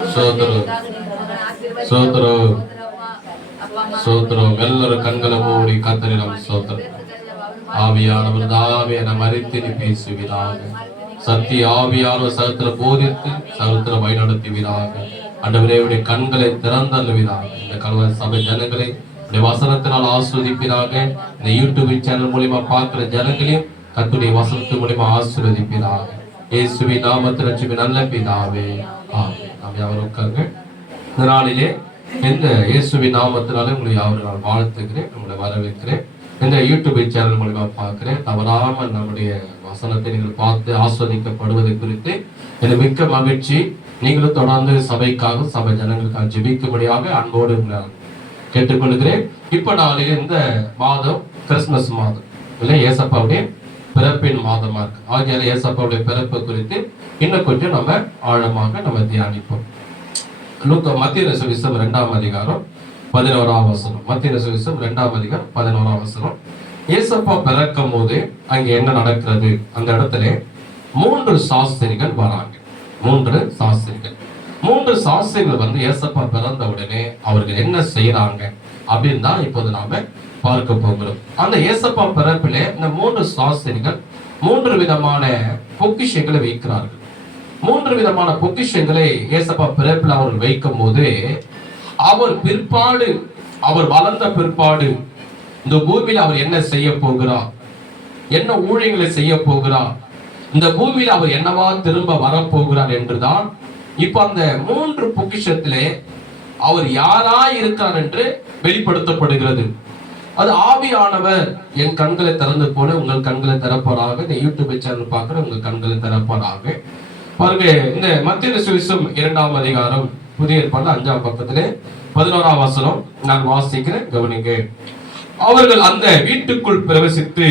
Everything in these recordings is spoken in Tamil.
ಸೋದರು ಸೋದರು சோத்திரம். எல்லாரும் கண்களை மூடி கர்த்தரை நாம் சோத்திரம். ஆவியானவர் தாமே நம் அறித்து பேசுவீராக. சத்திய ஆவியானவர் சகத்துல போதித்து சகத்துல வழிநடத்துவீராக. ஆண்டவரே உடைய கண்களை திறந்தள்ளுவீராக. இந்த கல்வ சபை ஜனங்களை வசனத்தினால் ஆஸ்வதிப்பீராக. இந்த யூடியூப் சேனல் மூலியமா பார்க்கிற ஜனங்களையும் கர்த்தருடைய வசனத்தின் மூலியமா ஆசீர்வதிப்பீராக. இயேசுவின் நாமத்தில் ரட்சிப்பின் நல்ல பிதாவே ஆமென். நாம் யாவரும் உட்காருங்க. இந்த நாளிலே இந்த இயேசுவின் நாமத்தினாலே உங்களை யாவரும் நான் வாழ்த்துக்கிறேன், உங்களை வரவேற்கிறேன். இந்த யூடியூப் சேனல் மூலியமா பார்க்கிறேன். தவறாமல் நம்முடைய வசனத்தை நீங்கள் பார்த்து ஆஸ்வதிக்கப்படுவதை குறித்து எனக்கு மிக்க மகிழ்ச்சி. நீங்களும் தொடர்ந்து சபைக்காக சபை ஜனங்களுக்காக ஜெபிக்கும்படியாக அன்போடு கேட்டுக்கொள்கிறேன். இப்ப நாளில் இந்த மாதம் கிறிஸ்துமஸ் மாதம் இல்லை, ஏசப்பாவுடைய பிறப்பின் மாதமா இருக்கு. ஆகியால ஏசப்பாவுடைய பிறப்பு குறித்து இன்னும் கொஞ்சம் நம்ம ஆழமாக நம்ம தியானிப்போம். மத்திய சுவிசேஷம் 2ஆம் அதிகாரம் 11ஆம் வசனம். மத்திய சுவிசேஷம் 2ஆம் அதிகாரம் 11ஆம் வசனம். ஏசப்பா பிறக்கும் போது அங்க என்ன நடக்கிறது? அந்த இடத்துல 3 சாஸ்திரிகள் வராங்க. 3 சாஸ்திரிகள் வந்து ஏசப்பா பிறந்த உடனே அவர்கள் என்ன செய்யறாங்க அப்படின்னு தான் இப்போது நாம பார்க்க போகிறோம். அந்த ஏசப்பா பிறப்பிலே இந்த 3 சாஸ்திரிகள் 3 விதமான பொக்கிஷங்களை வைக்கிறார்கள். 3 விதமான பொக்கிஷங்களை ஏசப்பா பிறப்பில் அவர்கள் வைக்கும் போது அவர் வளர்ந்த பிற்பாடு இந்த பூமியில அவர் என்ன செய்ய போகிறார், என்ன ஊழியங்களை செய்ய போகிறார், இந்த பூமியில அவர் என்னவா திரும்ப வரப்போகிறார் என்றுதான் இப்ப அந்த 3 பொக்கிஷத்திலே அவர் யாரா இருக்கிறார் என்று வெளிப்படுத்தப்படுகிறது. அது ஆவியானவர் என் கண்களை திறந்து போல உங்கள் கண்களை திறப்பாராக. இந்த யூடியூப் சேனல் பார்க்கிற உங்கள் கண்களை திறப்பாராக. பாருங்க, இந்த மத்திய சுவிசேஷம் 2ஆம் அதிகாரம் புதிய ஏற்பாடு 5ஆம் பக்கத்திலே 11ஆம் வசனம் நான் வாசிக்கிறேன், கவனிங்க. அவர்கள் அந்த வீட்டுக்குள் பிரவேசித்து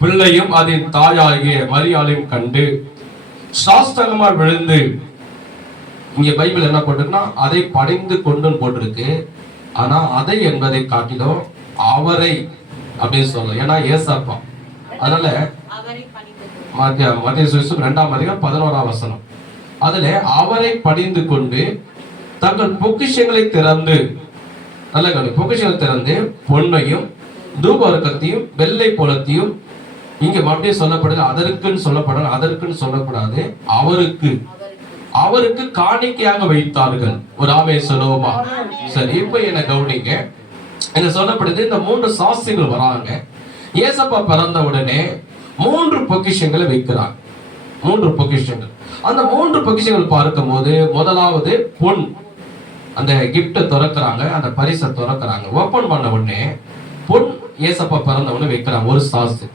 பிள்ளையும் அதன் தாயாகிய மரியாளையும் கண்டு சாஸ்தாங்கமாக விழுந்து, இங்க பைபிள் என்ன போட்டிருக்குன்னா அதை படைந்து கொண்டு போட்டிருக்கு. ஆனா அதை என்பதை காட்டிலும் அவரை அப்படின்னு சொல்ல, ஏன்னா ஏசப்பா. அதனால மத்திய சுவிசேஷம் 2ஆம் அதிகாரம் 11ஆம் வசனம். அதுல அவரை பணிந்து கொண்டு தங்கள் பொக்கிஷங்களை திறந்து, நல்ல பொக்கிஷங்களை திறந்து பொன்னையும் தூபவர்க்கத்தையும் வெள்ளை போலத்தையும், இங்க மறுபடியும் சொல்லப்படுது அதற்குன்னு சொல்லப்படாது, அதற்குன்னு சொல்லக்கூடாது, அவருக்கு காணிக்கையாக வைத்தார்கள். ஒரு ஆமே சொல்லுவோமா? சரி, இப்ப என்ன கவனிங்க. என்ன சொல்லப்படுது, இந்த 3 சாஸ்திரிகள் வராங்க. ஏசப்பா பிறந்த உடனே 3 பொக்கிஷங்களை வைக்கிறாங்க. 3 பொக்கிஷங்கள். அந்த 3 பொக்கிஷங்கள் பார்க்கும் போது முதலாவது பொன், அந்த கிஃப்ட திறக்கிறாங்க, அந்த பரிசை திறக்கிறாங்க. ஓபன் பண்ண உடனே பொன் ஏசப்பா பிறந்த உடனே வைக்கிறாங்க, ஒரு சாஸ்திரி.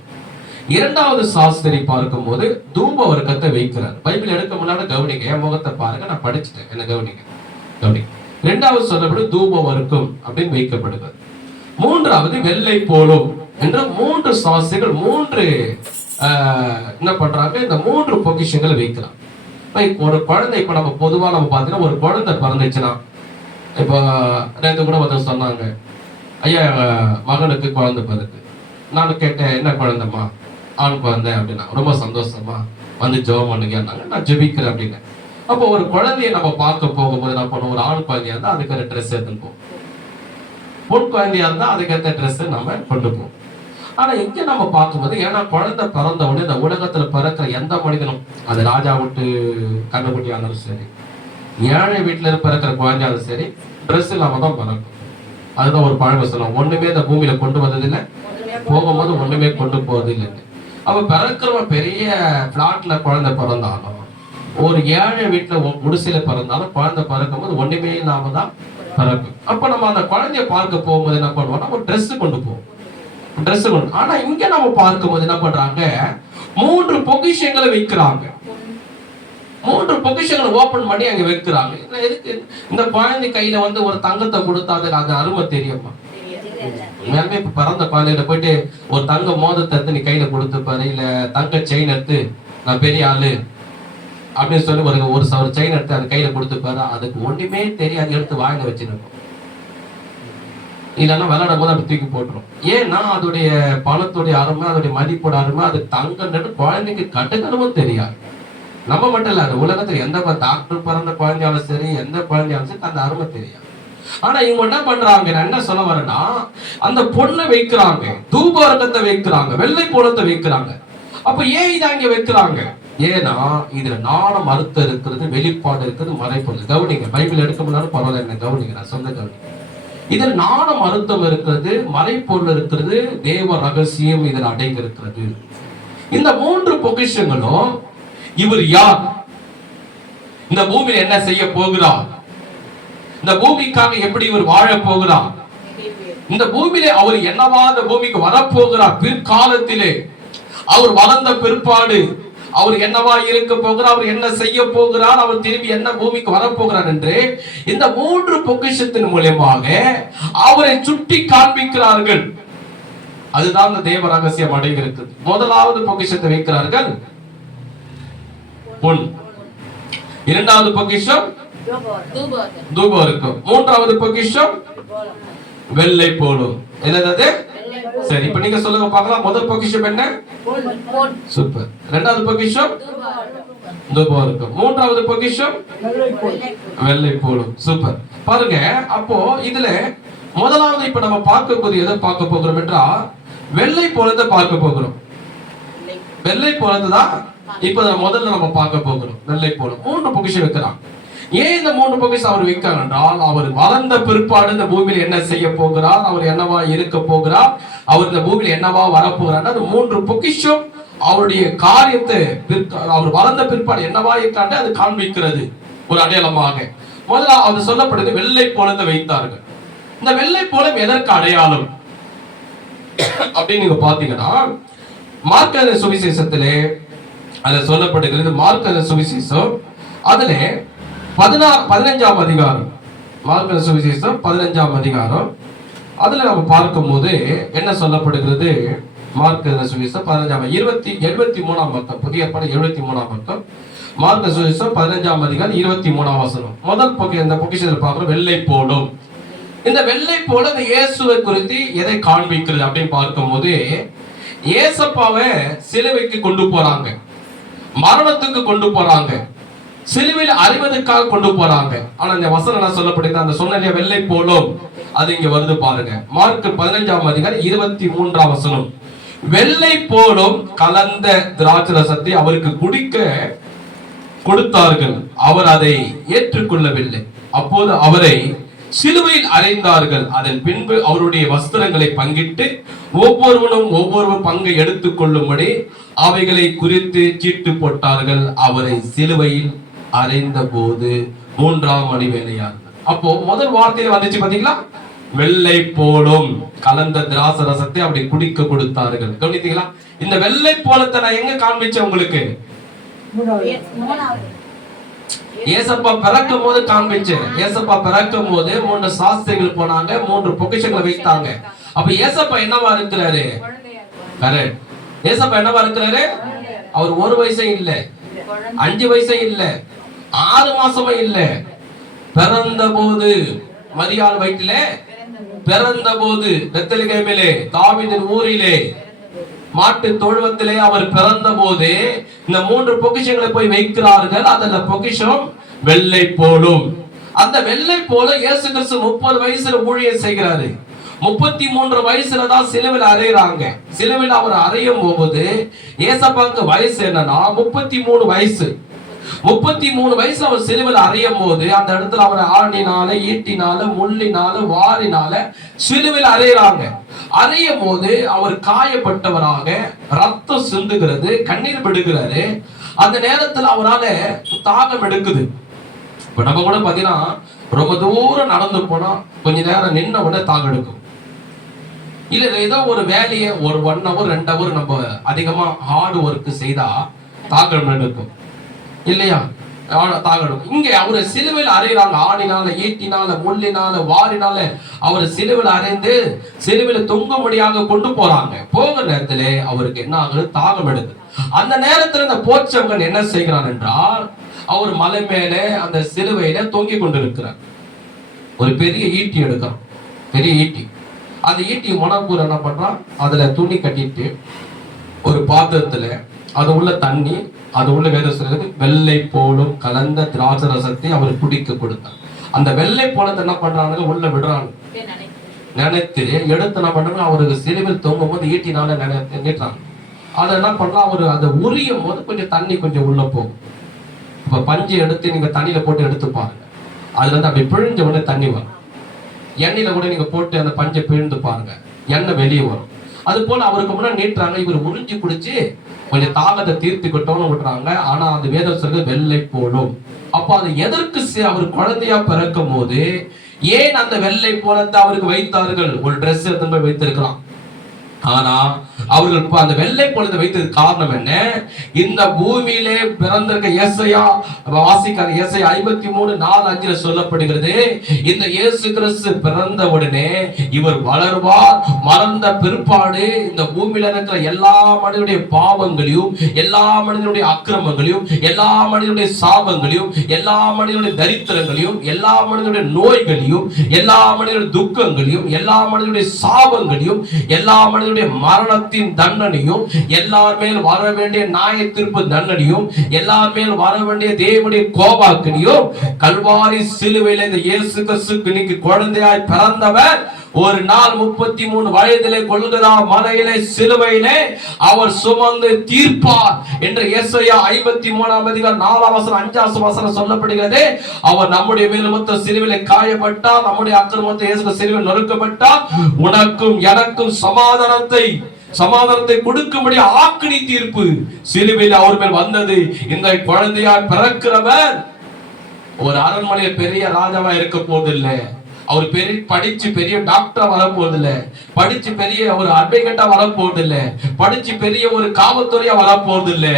2வது சாஸ்திரி பார்க்கும் போது தூப வர்க்கத்தை வைக்கிறார். பைபிள் எடுக்க முன்னாடி கவனிங்க, என் முகத்தை பாருங்க, நான் படிச்சுட்டேன், என்ன கவனிங்க. 2வது சொல்லப்படு தூப வர்க்கம் அப்படின்னு வைக்கப்படுகிறது. 3வது வெள்ளை போலும் என்று 3 சாஸ்திரிகள் 3 என்ன பண்றாங்க, இந்த 3 பொக்கிஷங்களை வைக்கிறாங்க. ஒரு குழந்தை, இப்ப நம்ம பொதுவா நம்ம பாத்தீங்கன்னா ஒரு குழந்தை பிறந்துச்சுன்னா, இப்போ நேற்று கூட வந்து சொன்னாங்க, ஐயா மகனுக்கு குழந்தை பிறகு. நான் கேட்டேன், என்ன குழந்தைம்மா? ஆண் குழந்தை அப்படின்னா. ரொம்ப சந்தோஷமா வந்து ஜெபம் பண்ணுங்க, நான் ஜெபிக்கிறேன் அப்படின்னு. அப்போ ஒரு குழந்தைய நம்ம பார்க்க போகும்போது என்ன பண்ணுவோம், ஒரு ஆண் குழந்தையா இருந்தா அதுக்கு ட்ரெஸ் எடுத்துன்னு போவோம், பொன் குழந்தையா இருந்தா அதுக்கேற்ற ட்ரெஸ் நம்ம கொண்டு போவோம். ஆனா இங்க நம்ம பார்க்கும்போது, ஏன்னா குழந்தை பிறந்த உடனே இந்த உலகத்துல பிறக்கிற எந்த மனிதனும், அது ராஜா விட்டு கண்ணுக்குட்டியா இருந்தாலும் சரி, ஏழை வீட்டுல பிறக்கிற குழந்தையா இருந்தாலும் சரி, ட்ரெஸ் இல்லாம தான் பிறக்கும். அதுதான் ஒரு பழவசனம், ஒண்ணுமே இந்த பூமியில கொண்டு வந்ததில்லை, போகும்போது ஒண்ணுமே கொண்டு போறது இல்லைன்னு. அவ பிறக்கிறவன் பெரிய பிளாட்ல குழந்தை பிறந்தாலும், ஒரு ஏழை வீட்டுல குடிசையில பிறந்தாலும் குழந்தை பிறக்கும் போது ஒண்ணுமே இல்லாம தான் பிறக்கும். அப்ப நம்ம அந்த குழந்தைய பார்க்க போகும்போது என்ன பண்ணுவோம்னா ஒரு ட்ரெஸ் கொண்டு போவோம், ட்ரெஸ் கொண்டு. ஆனா இங்க நம்ம பார்க்கும்போது என்ன பண்றாங்க, 3 பொக்கிஷங்களை வைக்கிறாங்க. 3 பொக்கிஷங்களை ஓபன் பண்ணி அங்க வைக்கிறாங்க. எதுக்கு? இந்த குழந்தை கையில வந்து ஒரு தங்கத்தை கொடுத்தா அதுக்கு அது அருமை தெரியுமா? உண்மையாலுமே இப்ப பிறந்த குழந்தைகிட்ட போயிட்டு ஒரு தங்க மோதத்தை எடுத்து நீ கையில கொடுத்து பாரு, இல்ல தங்க செயின் எடுத்து நான் பெரிய ஆளு அப்படின்னு சொல்லி ஒரு செயின் எடுத்து அது கையில கொடுத்து பாரு, அதுக்கு ஒண்ணுமே தெரியாது, எடுத்து வாயில வச்சிருக்கோம். இல்லைன்னா விளையாடும் போது அப்படி தூக்கி போட்டுரும். ஏன்னா அதோடைய பணத்துடைய அருமை, அதோடைய மதிப்போட அருமை, அது தங்கன்னு குழந்தைக்கு கட்டுக்கணுமும் தெரியாது. நம்ம மட்டும் இல்ல, அந்த உலகத்துல எந்த டாக்டர் பிறந்த குழந்தையாலும் சரி, எந்த குழந்தையாலும் சரி, அந்த அருமை தெரியும். ஆனா இவங்க என்ன பண்றாங்க, நான் என்ன சொல்ல வரேன்னா, அந்த பொண்ணை வைக்கிறாங்க, தூபவர்க்கத்தை வைக்கிறாங்க, வெள்ளை போலத்தை வைக்கிறாங்க. அப்ப ஏன் இதை அங்க வைக்கிறாங்க? ஏன்னா இதுல நாணம் அர்த்தம் இருக்கிறது, வெளிப்பாடு இருக்கிறது, மறைப்பொருள். கவனிங்க, பைபிள் எடுக்க முடியாது பரவாயில்ல, என்ன கவனிங்க, நான் சொந்த கவனிங்க. இதில் நாணம் அர்த்தம் இருக்கிறது, மறைப்பொருள் இருக்கிறது, தேவ ரகசியம் இதில் அடங்கி இருக்கிறது. இந்த 3 பொக்கிஷங்களும் இவர் யார், இந்த பூமியில் என்ன செய்ய போகிறார், இந்த பூமிக்காக எப்படி இவர் வாழ போகிறார், இந்த பூமியிலே அவர் என்னவா இந்த பூமிக்கு வரப்போகிறார், பிற்காலத்திலே அவர் வளர்ந்த பிற்பாடு அவர் என்னவா இருக்க போகிறார், அவர் என்ன செய்ய போகிறார், அவர் திரும்பி என்ன பூமிக்கு வரப்போகிறார் என்று இந்த 3 பொக்கிஷத்தின் மூலமாக அவரை சுட்டி காண்பிக்கிறார்கள். அதுதான் இந்த தேவ ரகசியம் அடங்கியிருக்கு. முதலாவது பொக்கிஷத்தை வைக்கிறார்கள் பொன், இரண்டாவது பொக்கிஷம் தூபம் இருக்கும், மூன்றாவது பொக்கிஷம் வெள்ளை போலும். என்னது? சரி, இப்ப நீங்க சொல்லுங்க பார்க்கலாம். முதல் பொக்கிஷம் என்ன? சூப்பர். இரண்டாவது பொக்கிஷம் தூபம் இருக்கும், மூன்றாவது பொக்கிஷம் வெள்ளை போலும். சூப்பர். பாருங்க, அப்போ இதுல முதலாவது இப்ப நம்ம பார்க்கக்கூடிய எதை பார்க்க போகிறோம் என்றால் வெள்ளை போலத்தை பார்க்க போகிறோம். வெள்ளை போலத்தை தான் இப்ப முதல்ல நம்ம பார்க்க போகிறோம். வெள்ளை போலம் 3 பொக்கிஷம் வைக்கிறான். ஏன் இந்த 3 பொக்கிஷம் அவர் வைக்கிறார் என்றால், அவர் வளர்ந்த பிற்பாடு இந்த பூமியில் என்ன செய்ய போகிறார், அவர் என்னவா இருக்க போகிறார், அவர் இந்த பூமியில் என்னவா வரப்போகிறார், அந்த 3 பொக்கிஷம் அவருடைய காரியத்தை அவர் வளர்ந்த பிற்பாடு என்னவா இருக்காண்டு அது காண்பிக்கிறது ஒரு அடையாளமாக. முதல்ல அவர் சொல்லப்படுது வெள்ளை போலத்தை வைத்தார்கள். இந்த வெள்ளை போலம் எதற்கு அடையாளம் அப்படின்னு நீங்க பாத்தீங்கன்னா, மார்க் சுவிசேஷத்திலே அது சொல்லப்படுகிறது. மார்க் சுவிசேஷம் அதுல 15ஆம் அதிகாரம், மார்க் சுவிசேஷம் 15ஆம் அதிகாரம் அதுல நம்ம பார்க்கும் போது என்ன சொல்லப்படுகிறது, மார்க் சுவிசேஷம் 15ஆம் 73ஆம் பக்கம், புதிய ஏற்பாடு 73ஆம் பக்கம், மார்க் சுவிசேஷம் 15ஆம் அதிகாரம் 23ஆம் வசனம். முதல் இந்த பொக்கிஷத்தில் பார்க்கிறோம் வெள்ளை போலும். இந்த வெள்ளை போல இந்த இயேசுவை குறித்து எதை காண்பிக்கிறது அப்படின்னு பார்க்கும் போது, இயேசப்பாவை சிலுவைக்கு கொண்டு போறாங்க, மரணத்துக்கு கொண்டு போறாங்க, சிலுவையில் அறிவதற்காக கொண்டு போறாங்க. ஆனா இந்த வசனம் என்ன சொல்லப்படுது, அந்த சொன்ன வெள்ளை போலும் அது இங்க வருது பாருங்க. மார்க் 15ஆம் அதிகாரம் 23ஆம் வசனம். வெள்ளை போலும் கலந்த திராட்சை ரசத்தை அவருக்கு குடிக்க கொடுத்தார்கள், அவர் அதை ஏற்றுக்கொள்ளவில்லை. அப்போது அவரை சிலுவையில் அறைந்தார்கள். அதன் பின்பு அவருடைய வஸ்திரங்களை பங்கிட்டு ஒவ்வொருவனும் ஒவ்வொரு பங்கை எடுத்துக் கொள்ளும்படி அவைகளை குறித்து சீட்டு போட்டார்கள். அவரை சிலுவையில் அறைந்த போது 3ஆம் மணி வேலையானது. அப்போ முதல் வார்த்தையில வந்துச்சு பாத்தீங்களா, வெள்ளை போலும் கலந்த திராட்சை ரசத்தை அப்படி குடிக்க கொடுத்தார்கள். கவனித்தீங்களா? இந்த வெள்ளை போலத்தை நான் எங்க காண்பிச்சேன் உங்களுக்கு? ஏசப்பா பிறக்கும் போது காண்பிச்சேன். ஏசப்பா பிறக்கும் போது 3 சாஸ்திரிகள் போனாங்க, 3 பொக்கிஷங்களை வைத்தாங்க. அப்ப ஏசப்பா என்னவா இருக்கிறாரு? கரெக்ட். ஏசப்பா என்னவா இருக்கிறாரு? அவர் 1 வயசே இல்ல, 5 வயசே இல்ல, 6 மாசமே இல்ல. பிறந்த போது மரியாள் வயிற்றில பிறந்த போது பெத்லகேமிலே தாவீதின் ஊரிலே மாட்டு தொழுவத்திலே அவர் பிறந்த போது இந்த 3 பொக்கிஷங்களை போய் வைக்கிறார்கள். அதுல பொக்கிஷம் வெள்ளை போலும். அந்த வெள்ளை போல இயேசு கிறிஸ்து 30 வயசுல ஊழியம் செய்கிறாரு. 33 வயசுல தான் சிலுவையில் அறையிறாங்க. சிலுவையில் அவர் அறையும் போது ஏசப்பாக்கு வயசு என்னன்னா 33 வயசு. 33 வயசுல அவர் சிலுவையில் அறையும் போது அந்த இடத்துல அவர் ஆணினால, ஈட்டினால, முள்ளினால, வாரினால சிலுவையில் அறையிறாங்க. அறையும் போது அவர் காயப்பட்டவராக ரத்தம் சிந்துகிறது, கண்ணீர் விடுகிறாரு. அந்த நேரத்தில் அவரால தாகம் எடுக்குது. இப்ப நம்ம கூட பாத்தீங்கன்னா ரொம்ப தூரம் நடந்து போனா கொஞ்ச நேரம் நின்ன உடனே தாகம் எடுக்கும். இல்ல ஏதோ ஒரு வேலையை ஒரு 1 hour 2 hour நம்ம அதிகமா ஹார்ட் ஒர்க் செய்தா தாகம் எடுக்கும் இல்லையா? தாகம். இங்க அவரை சிலுவையில் அறையிறாங்க. ஆணினால, ஈட்டினால, முள்ளினால, வாரினால அவர் சிலுவையில் அறைந்து சிலுவையில் தொங்கும்படியாக கொண்டு போறாங்க. போகிற நேரத்துல அவருக்கு என்ன ஆகுது? தாகம் எடுக்குது. அந்த நேரத்துல இந்த போச்சவன் என்ன செய்கிறான் என்றால், அவர் மலை மேல அந்த சிலுவையில தொங்கி கொண்டிருக்கிறார். ஒரு பெரிய ஈட்டி எடுக்கிறான், பெரிய ஈட்டி. அந்த ஈட்டி முனக்கூர் என்ன பண்றான், அதுல துணி கட்டிட்டு ஒரு பாத்திரத்துல அது உள்ள தண்ணி, அது உள்ள வேதம் சொல்றது வெள்ளை போலும் கலந்த திராட்சை ரசத்தை அவர் குடிக்க கொடுத்தார். அந்த வெள்ளை போலத்தை என்ன பண்றாங்க, உள்ள விடுறாங்க, நினைத்து எடுத்து என்ன பண்றாங்க, அவருக்கு சிலுவையில் தொங்கும் போது ஈட்டினால நீட்டுறாங்க. அதை என்ன பண்றா, அவரு அதை உரியும் போது கொஞ்சம் தண்ணி கொஞ்சம் உள்ள போகும். இப்ப பஞ்சு எடுத்து நீங்க தண்ணியில போட்டு எடுத்து பாருங்க, அதுல இருந்து அப்படி பிழிஞ்ச உடனே தண்ணி வரும். எண்ணெயில கூட நீங்க போட்டு அந்த பஞ்சை பிழிந்து பாருங்க, எண்ணெய் வெளியே வரும். அது போல அவருக்கு முன்னாடி நீட்டுறாங்க. இவர் உறிஞ்சி குடிச்சு கொஞ்சம் தாகத்தை தீர்த்துக்கிட்டோம்னு விடுறாங்க. ஆனா அது வேதம் சொல்றது வெள்ளை போலும். அப்ப அது எதற்கு அவர் குழந்தையா பிறக்கும் போது ஏன் அந்த வெள்ளை போலத்தை அவருக்கு வைத்தார்கள்? ஒரு ட்ரெஸ் எடுத்து வைத்திருக்கலாம். ஆனா அவர்கள் அந்த வெள்ளை போலத்தை வைத்தது காரணம் என்ன? இந்த பூமியிலே பிறந்திருக்க ஏசாயா வாசிக்கார ஏசாயா 53:4-5 சொல்லப்படுகிறது, இந்த இயேசு கிறிஸ்து பிறந்த உடனே இவர் வளர்வார், மறந்த பிற்பாடு இந்த பூமியில இருக்கிற எல்லா மனிதனுடைய பாவங்களையும், எல்லா மனிதனுடைய அக்கிரமங்களையும், எல்லா மனிதனுடைய சாபங்களையும், எல்லா மனிதனுடைய தரித்திரங்களையும், எல்லா மனிதனுடைய நோய்களையும், எல்லா மனிதனுடைய துக்கங்களையும், எல்லா மனிதனுடைய சாபங்களையும், எல்லா மனிதனுடைய மரணத்தின் தண்டனையும், எல்லார் மேல் வர வேண்டிய நியாய தீர்ப்பு தண்டனையும், எல்லார் மேல் வர வேண்டிய தேவனுடைய கோபாக்கினியும் கல்வாரி சிலுவையில் இந்த இயேசு கிறிஸ்து இன்னைக்கு குழந்தையாய் பிறந்தவர் ஒரு நாள் 33 வயதிலே கொல்கதா மலையிலே சிலுவையிலே அவர் சுமந்து தீர்ப்பார் என்று ஏசாயா 53:4-5 சொல்லப்படுகிறது. அவர் நம்முடைய மேலுமத்த சிலுவையிலே காயப்பட்டார், நம்முடைய அக்கிரமத்தை இயேசு சிலுவையில் நொறுக்கப்பட்டார். உனக்கும் எனக்கும் சமாதானத்தை கொடுக்கும்படி ஆக்கினி தீர்ப்பு சிலுவையில் அவர் மேல் வந்தது. இந்த குழந்தையாய் பிறக்கிறவர் ஒரு அரண்மனையில் பெரிய ராஜாவா இருக்க போவதில்லை. அவர் படிச்சு பெரிய டாக்டரா வரப்போவதில்லை, படிச்சு பெரிய ஒரு அட்வொகேட்டா வரப்போவதில்லை, படிச்சு பெரிய ஒரு காவல்துறையா வரப்போவதில்லை.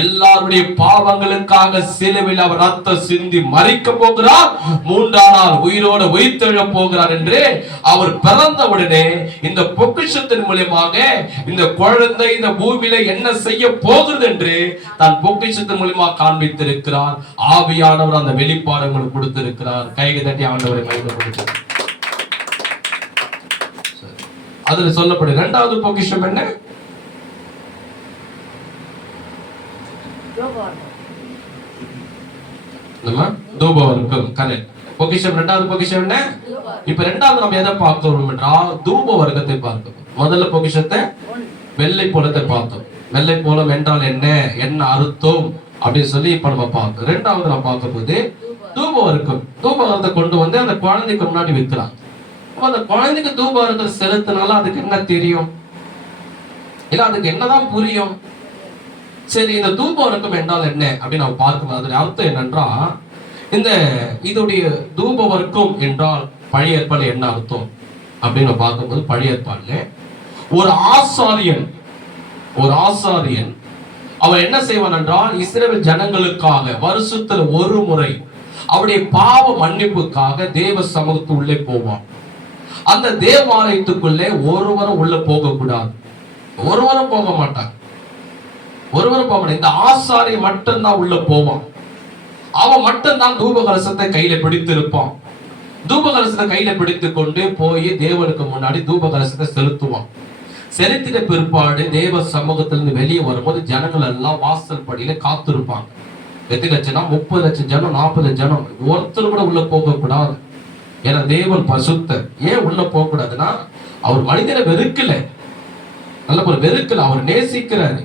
எல்லாருடைய பாவங்களுக்காக சிலுவையில் அவர் ரத்தம் சிந்தி மரிக்க போகிறார், 3ஆம் நாள் உயிரோடு உயிர்த்தெழ போகிறார் என்று அவர் பிறந்த உடனே இந்த பொக்கிஷத்தின் மூலமாக இந்த குழந்தை இந்த பூமியில என்ன செய்ய போகிறது என்று தான் பொக்கிஷத்தின் மூலமாக காண்பித்திருக்கிறார். ஆவியானவர் அந்த வெளிப்பாடுகளை கொடுத்திருக்கிறார். கையை தட்டி ஆண்டவரை மகிமைப்படுத்துங்கள். அதுல சொல்லப்படும் இரண்டாவது பொக்கிஷம் என்ன? தூபவர்க்கம். கரெக்ட். பொக்கிஷம் இரண்டாவது பொக்கிஷம் என்ன? இப்ப இரண்டாவது நம்ம எதை பார்த்தோம் என்றால் தூப வர்க்கத்தை பார்த்தோம். முதல்ல பொக்கிஷத்தை வெள்ளை போலத்தை பார்த்தோம். வெள்ளை போலம் என்றால் என்ன, என்ன அர்த்தம் அப்படின்னு சொல்லி இப்ப நம்ம பார்த்தோம். இரண்டாவது நம்ம பார்க்கும் போது தூப வர்க்கம். தூப வர்க்கத்தை கொண்டு வந்து அந்த குழந்தைக்கு முன்னாடி வைக்கிறாங்க. அந்த குழந்தைக்கு தூப வர்க்கம் செலுத்தினாலும் அதுக்கு என்ன தெரியும், இல்ல அதுக்கு என்னதான் புரியும்? சரி, இந்த தூப வர்க்கம் என்றால் என்ன அப்படின்னு நம்ம பார்க்கும்போது அதோட அர்த்தம் என்னன்றா, இந்த இதோடைய தூப வர்க்கம் என்றால் பழைய ஏற்பாடு என்ன அர்த்தம் அப்படின்னு பார்க்கும்போது, பழைய ஏற்பாடுல ஒரு ஆசாரியன் அவர் என்ன செய்வான் என்றால் இஸ்ரவேல் ஜனங்களுக்காக வருஷத்துல ஒரு முறை அவருடைய பாவ மன்னிப்புக்காக தேவ சமூகத்து உள்ளே போவான். அந்த தேவாலயத்துக்குள்ளே ஒருவரும் உள்ள போக கூடாது, ஒருவரும் போக மாட்டாங்க, ஒருவரும் போக மாட்டாங்க. இந்த ஆசாரி மட்டும்தான் உள்ள போவான். அவன் மட்டும்தான் தூபகலசத்தை கையில பிடித்திருப்பான். தூபகலசத்தை கையில பிடித்து கொண்டு போய் தேவனுக்கு முன்னாடி தூபகலசத்தை செலுத்துவான். செலுத்தின பிற்பாடு தேவ சமூகத்திலிருந்து வெளியே வரும்போது ஜனங்கள் எல்லாம் வாசல் படியில காத்திருப்பாங்க. எத்தனை லட்சம்னா 30 லட்சம் ஜனம், 40 ஜனம், ஒருத்தர் கூட உள்ள போக கூடாது. ஏன்னா தேவன் பசுத்தர். ஏன் உள்ள போக கூடாதுன்னா, அவர் மனிதனை வெறுக்கல, நல்ல வெறுக்கல, அவர் நேசிக்கிறாரு.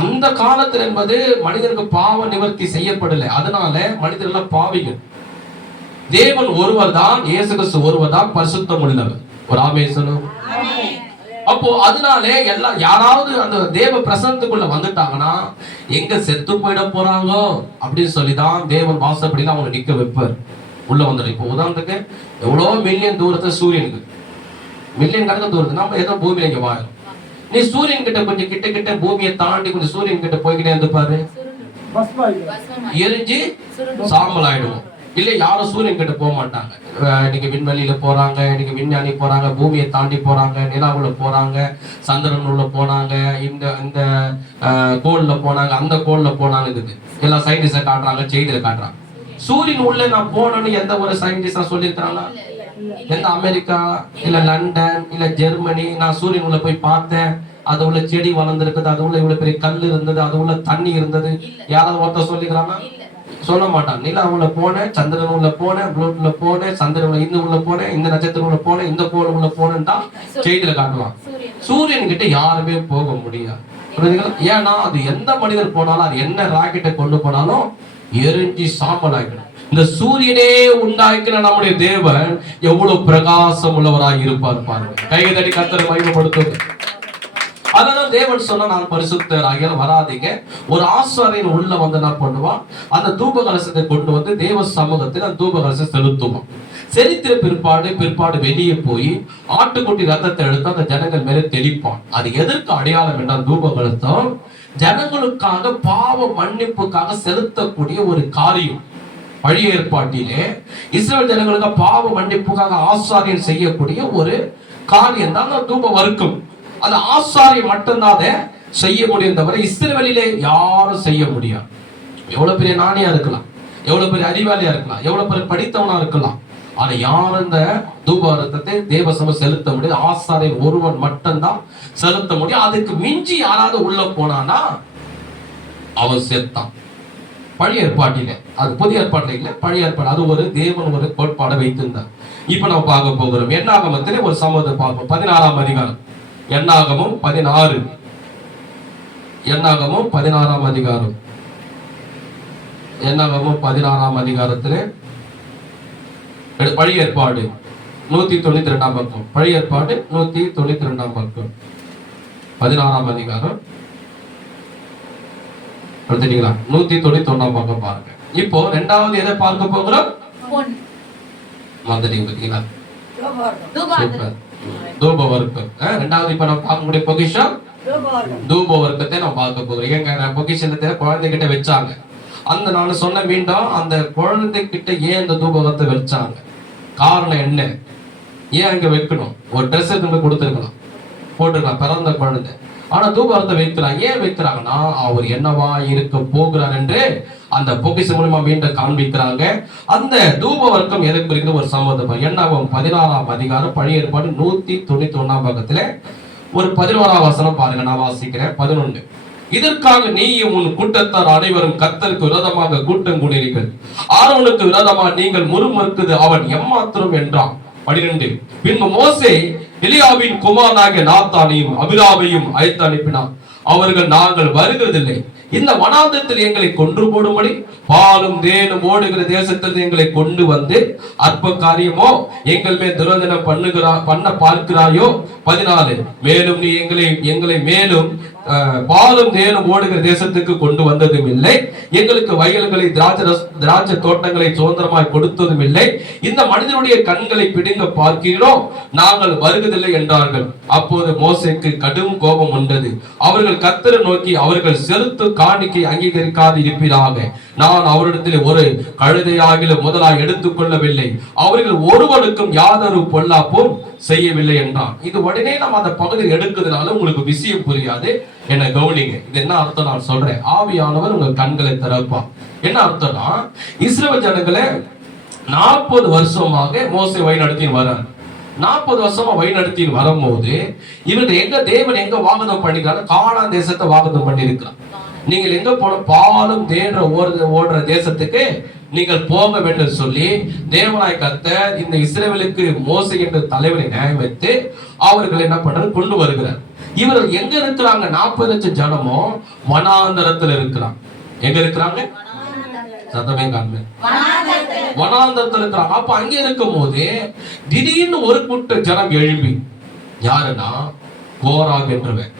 அந்த காலத்தில் என்பது மனிதனுக்கு பாவ நிவர்த்தி செய்யப்படலை. அதனால மனிதர்கள் பாவிகள். தேவன் ஒருவர் தான், இயேசு கிறிஸ்து ஒருவர் தான் பரிசுத்தம் உள்ளவர். ஒரு ஆமென் சொல்லுங்க. அப்போ அதனாலே எல்லாம் யாராவது அந்த தேவ பிரசன்னத்துக்குள்ள வந்துட்டாங்கன்னா எங்க செத்து போயிட போறாங்களோ அப்படின்னு சொல்லிதான் தேவன் வாசப்படியில அவங்க நிக்க வைப்பார், உள்ள வந்துடும். இப்போ உதாரணத்துக்கு எவ்வளவு மில்லியன் தூரத்தை சூரியனுக்கு, மில்லியன் கணக்கு தூரத்து நம்ம ஏதோ பூமியில இங்க வாழும். நீ சூரியன் கிட்ட கொஞ்சம் கிட்ட பூமியை தாண்டி கொஞ்சம் சூரியன் கிட்ட போய்கிட்டே இருந்து பாரு, எரிஞ்சு சாம்பல் ஆயிடுவோம். இல்ல யாரும் சூரியன் கிட்ட போக மாட்டாங்க. இன்னைக்கு விண்வெளியில போறாங்க, இன்னைக்கு விஞ்ஞானி போறாங்க, பூமியை தாண்டி போறாங்க, நிலாவுல போறாங்க, சந்திரன் உள்ள போனாங்க, இந்த கோள்ல போனாங்க, அந்த கோள்ல போனாங்க. இருக்குது எல்லாம் சயின்டிஸ்ட காட்டுறாங்க, செய்தியில காட்டுறாங்க. சூரியன் உள்ள நான் போனேன்னு எந்த ஒரு சயின்டிஸ்டா சொல்லியிருக்காங்களா? எந்த அமெரிக்கா இல்ல லண்டன் இல்ல ஜெர்மனி நான் சூரியன் உள்ள போய் பார்த்தேன் அது உள்ள செடி வளர்ந்துருக்குது, அது உள்ள இவ்வளவு பெரிய கல் இருந்தது, அது உள்ள தண்ணி இருந்தது. யாராவது ஒருத்தர் சொல்லிக்கிறானா? சொல்ல மாட்டான். நிலா உள்ள போனேன், சந்திரன் உள்ள போனேன், புளூட்ல போனேன், சந்திரன் இந்த உள்ள போனேன், இந்த நட்சத்திரம் உள்ள போனேன், இந்த கோள் உள்ள போனேன்னு தான் செய்தியில காட்டுவான். சூரியன் கிட்ட யாருமே போக முடியாது. ஏன்னா அது எந்த மனிதன் போனாலும், அது என்ன ராக்கெட்டை கொண்டு போனாலும் எரிஞ்சி சாம்பல் ஆகிடும். இந்த சூரியனே உண்டாக்கின நம்முடைய தேவன் எவ்வளவு பிரகாசம் உள்ளவராக இருப்பார் பாருங்க. கையை தட்டி கர்த்தரை மகிமைப்படுத்துங்க. அதனால தேவன் சொன்னா, நான் பரிசுத்தர் ஆகியால் வராதீங்க. ஒரு ஆசாரியன் உள்ள வந்து என்ன பண்ணுவான், அந்த தூப கலசத்தை கொண்டு வந்து தேவ சமூகத்தில் அந்த தூப கலசத்தை செலுத்துவான். செலுத்தின பிற்பாடு வெளியே போய் ஆட்டுக்குட்டி ரத்தத்தை எடுத்து அந்த ஜனங்கள் மேலே தெளிப்பான். அது எதற்கு அடையாளம் என்றால், தூப கலசம் ஜனங்களுக்காக பாவ மன்னிப்புக்காக செலுத்தக்கூடிய ஒரு காரியம். பழைய ஏற்பாட்டிலே இஸ்ரவேல் ஜனங்களுக்கு பாவ மன்னிப்புக்காக ஆசாரியன் செய்யக்கூடிய ஒரு காரியம் தான் தூப வர்க்கம். அந்த ஆசாரியம் மட்டும்தான் அதை செய்ய முடியும், தவிர இஸ்ரவேலிலே யாரும் செய்ய முடியாது. எவ்வளவு பெரிய ஞானியா இருக்கலாம், எவ்வளவு பெரிய அறிவாளியா இருக்கலாம், எவ்வளவு பெரிய படித்தவனா இருக்கலாம், ஆனா யார் இந்த தூபரத்தத்தை தேவசம செலுத்த முடியாது. ஆசாரியன் ஒருவன் மட்டும்தான் செலுத்த முடியும். அதுக்கு மிஞ்சி யாராவது உள்ள போனானா அவன் செத்தான். பழைய ஏற்பாட்டில, அது புதிய ஏற்பாட்டில இல்ல, பழைய ஏற்பாடு. அது ஒரு தேவன் ஒரு கோட்பாடை வைத்திருந்தார். இப்ப நம்ம பார்க்க போகிறோம். என்னாகமத்திலே ஒரு சம்பவத்தை பார்ப்போம். 16ஆம் அதிகாரம், என்னாகமும் 16, என்னாகமும் 16ஆம் அதிகாரம், என்னாகமும் 16ஆம் அதிகாரத்திலே பழைய ஏற்பாடு 192ஆம் பக்கம், பழைய ஏற்பாடு 192ஆம் பக்கம், 16ஆம் அதிகாரம், 191ஆம் பக்கம் பாருங்க. இப்போ இரண்டாவது எதை பார்க்க போகிறோம்? தூப வர்க்கம். இரண்டாவது இப்ப நம்ம பார்க்கக்கூடிய பொக்கிஷம் தூப வர்க்கத்தை நம்ம பார்க்க போகிறோம். எங்க பொக்கிஷத்தை குழந்தைகிட்ட வச்சாங்க. அந்த நான் சொன்ன மீண்டும் அந்த குழந்தைகிட்ட ஏன் இந்த தூபகத்தை வச்சாங்க, காரணம் என்ன, ஏன் அங்க வைக்கணும்? ஒரு ட்ரெஸ் கொடுத்துருக்கலாம், போட்டுருக்கலாம், பிறந்த குழந்தை. ஆனா தூபகத்தை வைக்கிறாங்க. ஏன் வைக்கிறாங்கன்னா, அவர் என்னவா இருக்க போகிறார் என்று அந்த பொக்கிஷம் மூலமா மீண்டும் காண்பிக்கிறாங்க. அந்த தூப வர்க்கம் எதை குறிக்கிற ஒரு சம்பவம். என்னாகும் 16ஆம் அதிகாரம், பழைய ஏற்பாடு 191ஆம் பக்கத்துல ஒரு 11ஆம் வசனம் பாருங்க. நான் வாசிக்கிறேன். 11. இதற்காக நீயும் உன் கூட்டத்தார் அனைவரும் கர்த்தருக்கு விரோதமாக கூட்டம் கூடினீர்கள். ஆரோனுக்கு விரோதமாக நீங்கள் முறுமுறுக்குது அவன் எம்மாத்திரம் என்றான். 12. பின்பு மோசே எலியாவின் குமாரனாகிய நாத்தானையும் அபிராமையும் அழைத்து அனுப்பினான். அவர்கள், நாங்கள் வருகிறதில்லை, இந்த வனாந்தரத்தில் எங்களை கொன்று போடும்படி பாலும் தேனும் ஓடுகிற தேசத்தில் எங்களை கொண்டு வந்து அற்ப காரியமோ எங்கள் மேல் துரோதனம் பண்ண பார்க்கிறாயோ? 14. மேலும் நீ எங்களை மேலும் பாலும் தேனும் ஓடுகிற தேசத்துக்கு கொண்டு வந்ததும் இல்லை, எங்களுக்கு வயல்களை திராட்சை தோட்டங்களை சுதந்திரமாய் கொடுத்ததும் இல்லை. இந்த மனிதனுடைய கண்களை பிடுங்க பார்க்கிறோம், நாங்கள் வருவதில்லை என்றார்கள். அப்போது மோசேக்கு கடும் கோபம் உண்டது. அவர்கள் கர்த்தரை நோக்கி, அவர்கள் செலுத்து காணிக்கை அங்கீகரிக்காது இருப்பீராக, நான் அவரிடத்தில் ஒரு கழுதையாகிலும் முதலாக எடுத்துக் கொள்ளவில்லை, அவர்கள் ஒருவனுக்கும் யாதொரு பொல்லாப்பும் செய்யவில்லை என்றான். இது உடனே நம்ம அந்த பகுதியை எடுக்கிறதுனால உங்களுக்கு விஷயம் புரியாது. என்ன கவனிங்க, இது என்ன அர்த்தம் நான் சொல்றேன். ஆவியானவர் உங்க கண்களை திறப்பான். என்ன அர்த்தம்னா, இஸ்ரவேல் ஜனங்களை 40 வருஷமாக மோசே வழிநடத்தி வர்றார். 40 வருஷமா வழிநடத்தி வரும்போது இவர்கள் எங்க தேவன் எங்க வாக்குதம் பண்ணிக்கிறாங்க? கானான் தேசத்தை வாக்குதம் பண்ணி இருக்கிறார். நீங்கள் எங்க போன பாலும் தேடுற ஓடுற தேசத்துக்கு நீங்கள் போக வேண்டும் சொல்லி தேவனாய் கர்த்தர் இந்த இஸ்ரவேலுக்கு மோசே என்ற தலைவனை நியமித்து அவர்கள் என்ன பண்றாரு, கொண்டு வருகிறார். இவர்கள் எங்க இருக்கிறாங்க? 40 லட்சம் ஜனமும் வனாந்தரத்தில் இருக்கிறாங்க. எங்க இருக்கிறாங்க? சத்தமே காண்பு, வனாந்தரத்தில் இருக்கிறாங்க. அப்ப அங்கே இருக்கும் போது திடீர்னு ஒரு கூட்ட ஜனம் எழும்பி, யாருன்னா கோராக் என்றவன்,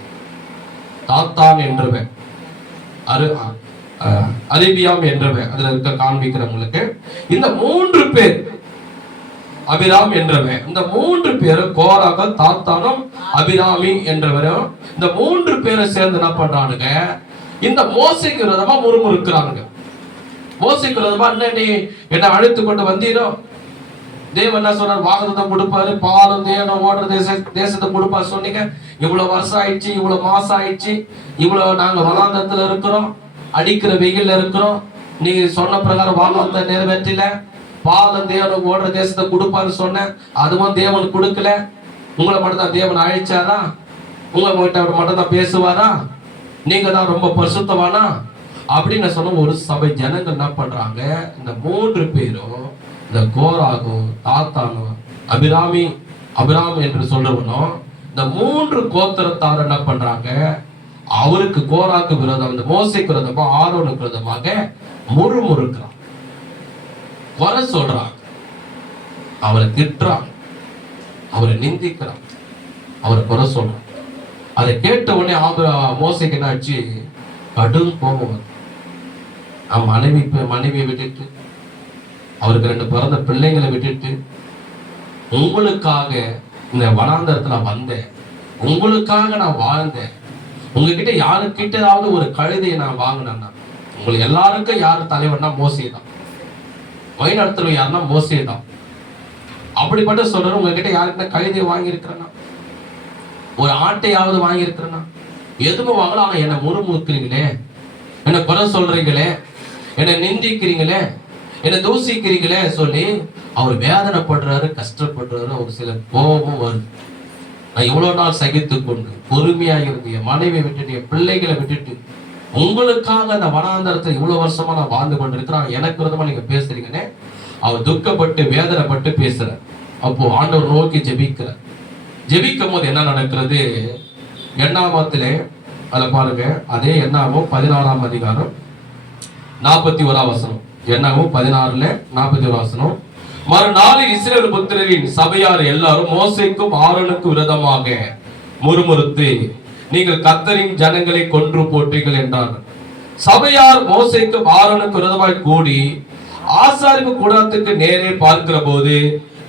தாத்தான் என்றவன், அரிபியாம் என்றவன், அதுல இருக்க காண்பிக்கிறவங்களுக்கு இந்த 3 பேர், அபிராம் என்றவன், இந்த 3 பேரும் கோராக தாத்தானும் அபிராமி என்றவரும், இந்த 3 பேரை சேர்ந்து என்ன பண்றானுங்க, இந்த மோசேக்கு விரோதமா முறுமுறுக்கிறானுங்க. மோசேக்கு விரோதமா, என்ன நீ என்ன அழைத்து கொண்டு வந்தீரோ, தேவன் என்ன சொன்னார், வாக்குத்தத்தம் கொடுப்பாரு, பாலும் தேனும் ஓடுற தேசத்தை கொடுப்பாரு சொன்னீங்க. இவ்வளவு வருஷம் ஆயிடுச்சு, இவ்வளவு மாசம் ஆயிடுச்சு, இவ்வளவு நாங்க வனாந்தரத்துல இருக்கிறோம், அடிக்கிற வெயில்ல இருக்கிறோம், நீ சொன்ன பிரகாரம் வாக்குத்தத்தை நிறைவேற்றல. பாலும் தேவனும் ஓடுற தேசத்தை கொடுப்பாரு சொன்ன, அதுவும் தேவன் கொடுக்கல. உங்களை மட்டும் தான் தேவன் அழிச்சாரா? உங்ககிட்ட அவர் மட்டும் தான் பேசுவாரா, நீங்க தான் ரொம்ப பரிசுத்தவானா அப்படின்னு சொன்ன ஒரு சபை ஜனங்கள் என்ன பண்றாங்க, இந்த 3 பேரும், இந்த கோராகும், தாத்தானும், அபிராம் என்று சொல்றவனும், இந்த 3 கோத்திரத்தார் என்ன பண்றாங்க, அவருக்கு கோராக்கு விரோதம், இந்த மோசேக்கு விரோதமா, ஆரோனுக்கு விரோதமாக முறுமுறுக்கிறான், குறை சொல்றான், அவரை திட்டுறான், அவரை நிந்திக்கிறான், அவரை குறை சொல்றான். அதை கேட்ட உடனே மோசேக்கு என்ன ஆச்சு, கடும் கோபம். அவன் மனைவியை விட்டுட்டு, அவருக்கு 2 பிறந்த பிள்ளைங்களை விட்டுட்டு, உங்களுக்காக இந்த வனாந்தரத்துல வந்தேன், உங்களுக்காக நான் வாழ்ந்தேன், உங்ககிட்ட யாருக்கிட்டாவது ஒரு கழுதையை நான் வாங்கினேன்னா, உங்களுக்கு எல்லாருக்கும் யாரு தலைவர்னா மோசே தான், வழி நடத்துறவங்க யாருன்னா மோசே தான். அப்படிப்பட்ட சொல்ற, உங்ககிட்ட யாருக்கிட்ட கழுதையை வாங்கி இருக்கிறேன்னா, ஒரு ஆட்டையாவது வாங்கி இருக்கிறேன்னா, எதுவும் வாங்கலாம், ஆனா என்ன முறுமுறுக்கிறீங்களே, என்ன குறை சொல்றீங்களே, என்ன நிந்திக்கிறீங்களே, என்ன தூசிக்கிறீங்களே சொல்லி அவர் வேதனைப்படுறாரு, கஷ்டப்படுறாரு. ஒரு சில கோபமும் வருது. நான் இவ்வளவு நாள் சகித்து கொண்டு பொறுமையா இருந்து என் மனைவியை விட்டுட்டு என் பிள்ளைகளை விட்டுட்டு உங்களுக்காக அந்த வனாந்தரத்தை இவ்வளவு வருஷமா நான் வாழ்ந்து கொண்டிருக்கிறேன், எனக்கு விதமா நீங்க பேசுறீங்கன்னு அவர் துக்கப்பட்டு வேதனைப்பட்டு பேசுற. அப்போ ஆண்டவர் நோக்கி ஜெபிக்கிறார். ஜெபிக்கும் போது என்ன நடக்கிறது, எண்ணாமத்திலே அதை பாருங்க, அதே எண்ணாமம் 16ஆம் அதிகாரம் 41ஆம் வசனம். எண்ணாமம் 16:41 வசனம். மறுநாளில் இஸ்ரவேல் புத்திரரின் சபையார் எல்லாரும் மோசேக்கும் ஆரோனுக்கும் விரோதமாக முறுமுறுத்து, நீங்கள் கர்த்தரின் ஜனங்களை கொன்று போட்டீர்கள் என்றார். சபையார் மோசேக்கும் ஆரோனுக்கும் விரோதமாய் கூடி ஆசாரிப்பு கூடாரத்துக்கு நேரே பார்க்கிற போது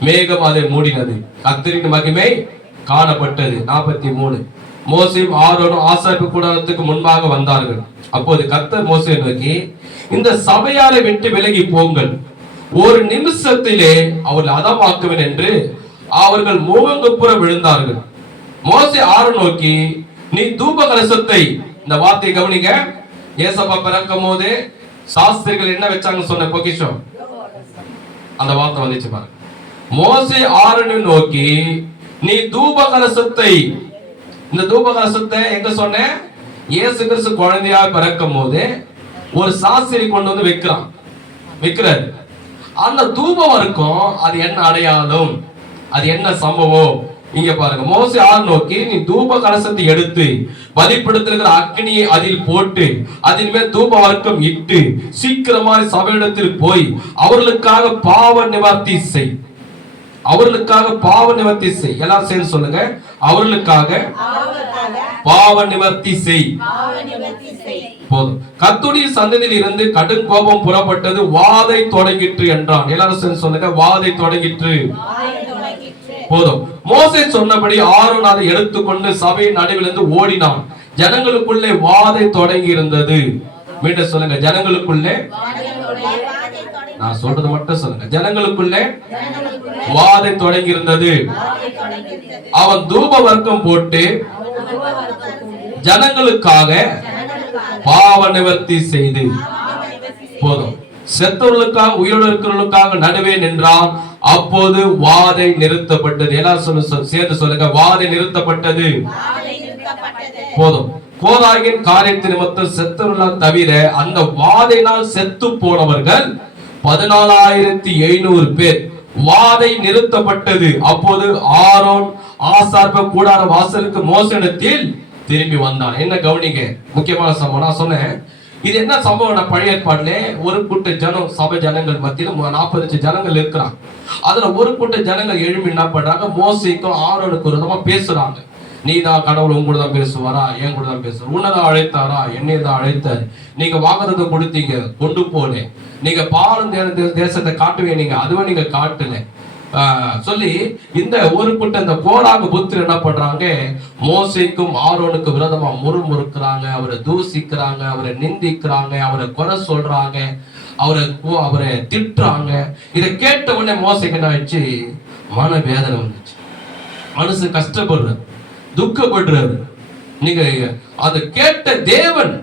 மேகம் அதை மூடினது, கர்த்தரின் மகிமை காணப்பட்டது. 43. மோசேயும் ஆரோனும் ஆசாரிப்பு கூடாரத்துக்கு முன்பாக வந்தார்கள். அப்போது கர்த்தர் மோசேயை நோக்கி, இந்த சபையாரை விட்டு விலகி போங்கள், ஒரு நிமிஷத்திலே அவர்கள் அதமாக்குவேன் என்று அவர்கள் முகங்குப்புற விழுந்தார்கள். மோசே ஆரோன் நோக்கி, நீ தூப கலசத்தை, இந்த வார்த்தையை கவனிங்க, ஏசப்பா பிறக்கும் போது சாஸ்திரிகள் என்ன வச்சாங்க சொன்ன பொக்கிஷம், அந்த வார்த்தை வந்துச்சு பாருங்க. மோசே ஆரோனை நோக்கி, நீ தூப கலசத்தை, இந்த தூப கலசத்தை எங்க சொன்ன, இயேசு கிறிஸ்து குழந்தையா பிறக்கும் போது ஒரு சாஸ்திரி கொண்டு வந்து வைக்கிறாரு. அந்த தூபம் இருக்கும், அது என்ன அடையாளம், அது என்ன சம்பவம், இங்க பாருங்க. மோசே ஆரோனை நோக்கி, நீ தூப கலசத்தை எடுத்து பலிபீடத்திலிருக்கிற அக்னியை அதில் போட்டு அதன் மேல் தூப வர்க்கம் இட்டு சீக்கிரமாய் சபையிடத்தில் போய் அவர்களுக்காக பாவ நிவர்த்தி செய், அவர்களுக்காக பாவ நிவர்த்தி செய். எல்லாரும் சேர்ந்து சொல்லுங்க, அவர்களுக்காக பாவ நிவர்த்தி செய். போதும். கர்த்தருடைய சந்ததியில் இருந்து கடும் கோபம் புறப்பட்டது, வாதை தொடங்கிற்று என்றான். எல்லாரும் சேர்ந்து சொல்லுங்க, வாதை தொடங்கிற்று. போதும். மோசே சொன்னபடி ஆரோன் அதை எடுத்துக்கொண்டு சபையின் நடுவிலிருந்து ஓடினான். ஜனங்களுக்குள்ளே வாதை தொடங்கி இருந்தது. மீண்டும் சொல்லுங்க, ஜனங்களுக்குள்ளே, நான் சொல்றது மட்டும் சொல்லுங்க, ஜனங்களுக்குள்ளே வாதை தொடங்கி இருந்தது. அவன் தூப வர்க்கம் போட்டு ஜனங்களுக்காக பாவ நிவர்த்தி செய்து, போதும், செத்தவர்களுக்காக உயிரோடு இருக்கிறவர்களுக்காக நடுவே நின்றான். அப்போது வாதை நிறுத்தப்பட்டது. எல்லாம் சேர்ந்து சொல்லுங்க, வாதை நிறுத்தப்பட்டது. போதும். கோராகின் காரியத்தின் நிமித்தம் செத்தவர்களால் தவிர அந்த வாதையினால் செத்து போனவர்கள் 14,700 பேர். வாதை நிறுத்தப்பட்டது. அப்போது ஆரோன் ஆசார்ப கூடார வாசலுக்கு மோசனிடத்தில் திரும்பி வந்தான். என்ன கவனிங்க, முக்கியமான சம்பவம். நான் சொன்னேன், இது என்ன சம்பவம், நான் பழைய ஏற்பாடுல ஒரு கூட்ட ஜனம், சபை ஜனங்கள் மத்தியில் 40 ஜனங்கள் இருக்கிறாங்க. அதுல ஒரு கூட்ட ஜனங்கள் எழுப்பி என்ன பண்றாங்க, மோசேக்கும் ஆரோனுக்கு விரோதமா பேசுறாங்க. நீ தான் கடவுள் உங்க கூட தான் பேசுவாரா, என் கூட தான் பேசுவார், உன்னதான் அழைத்தாரா, என்னை தான் அழைத்தார், நீங்க வாக்குத்தத்தம் கொடுத்தீங்க, கொண்டு போனேன், நீங்க பாலும் தேசத்தை காட்டுவீங்க, நீங்க அதுவே நீங்க காட்டல சொல்லி இந்த ஒரு கூட்ட இந்த கோராக புத்திர என்ன பண்றாங்க, மோசேக்கும் ஆரோனுக்கு விரோதமா முறுமுறுக்கிறாங்க, அவரை தூசிக்கிறாங்க, அவரை நிந்திக்கிறாங்க, அவரை குறை சொல்றாங்க, அவரை திட்டுறாங்க. இதை கேட்ட உடனே மோசேக்கு என்ன ஆயிடுச்சு, மன வேதனை வந்துச்சு, மனசு கஷ்டப்படுறாரு, துக்கப்படுறாரு. நீங்க அதை கேட்ட தேவன்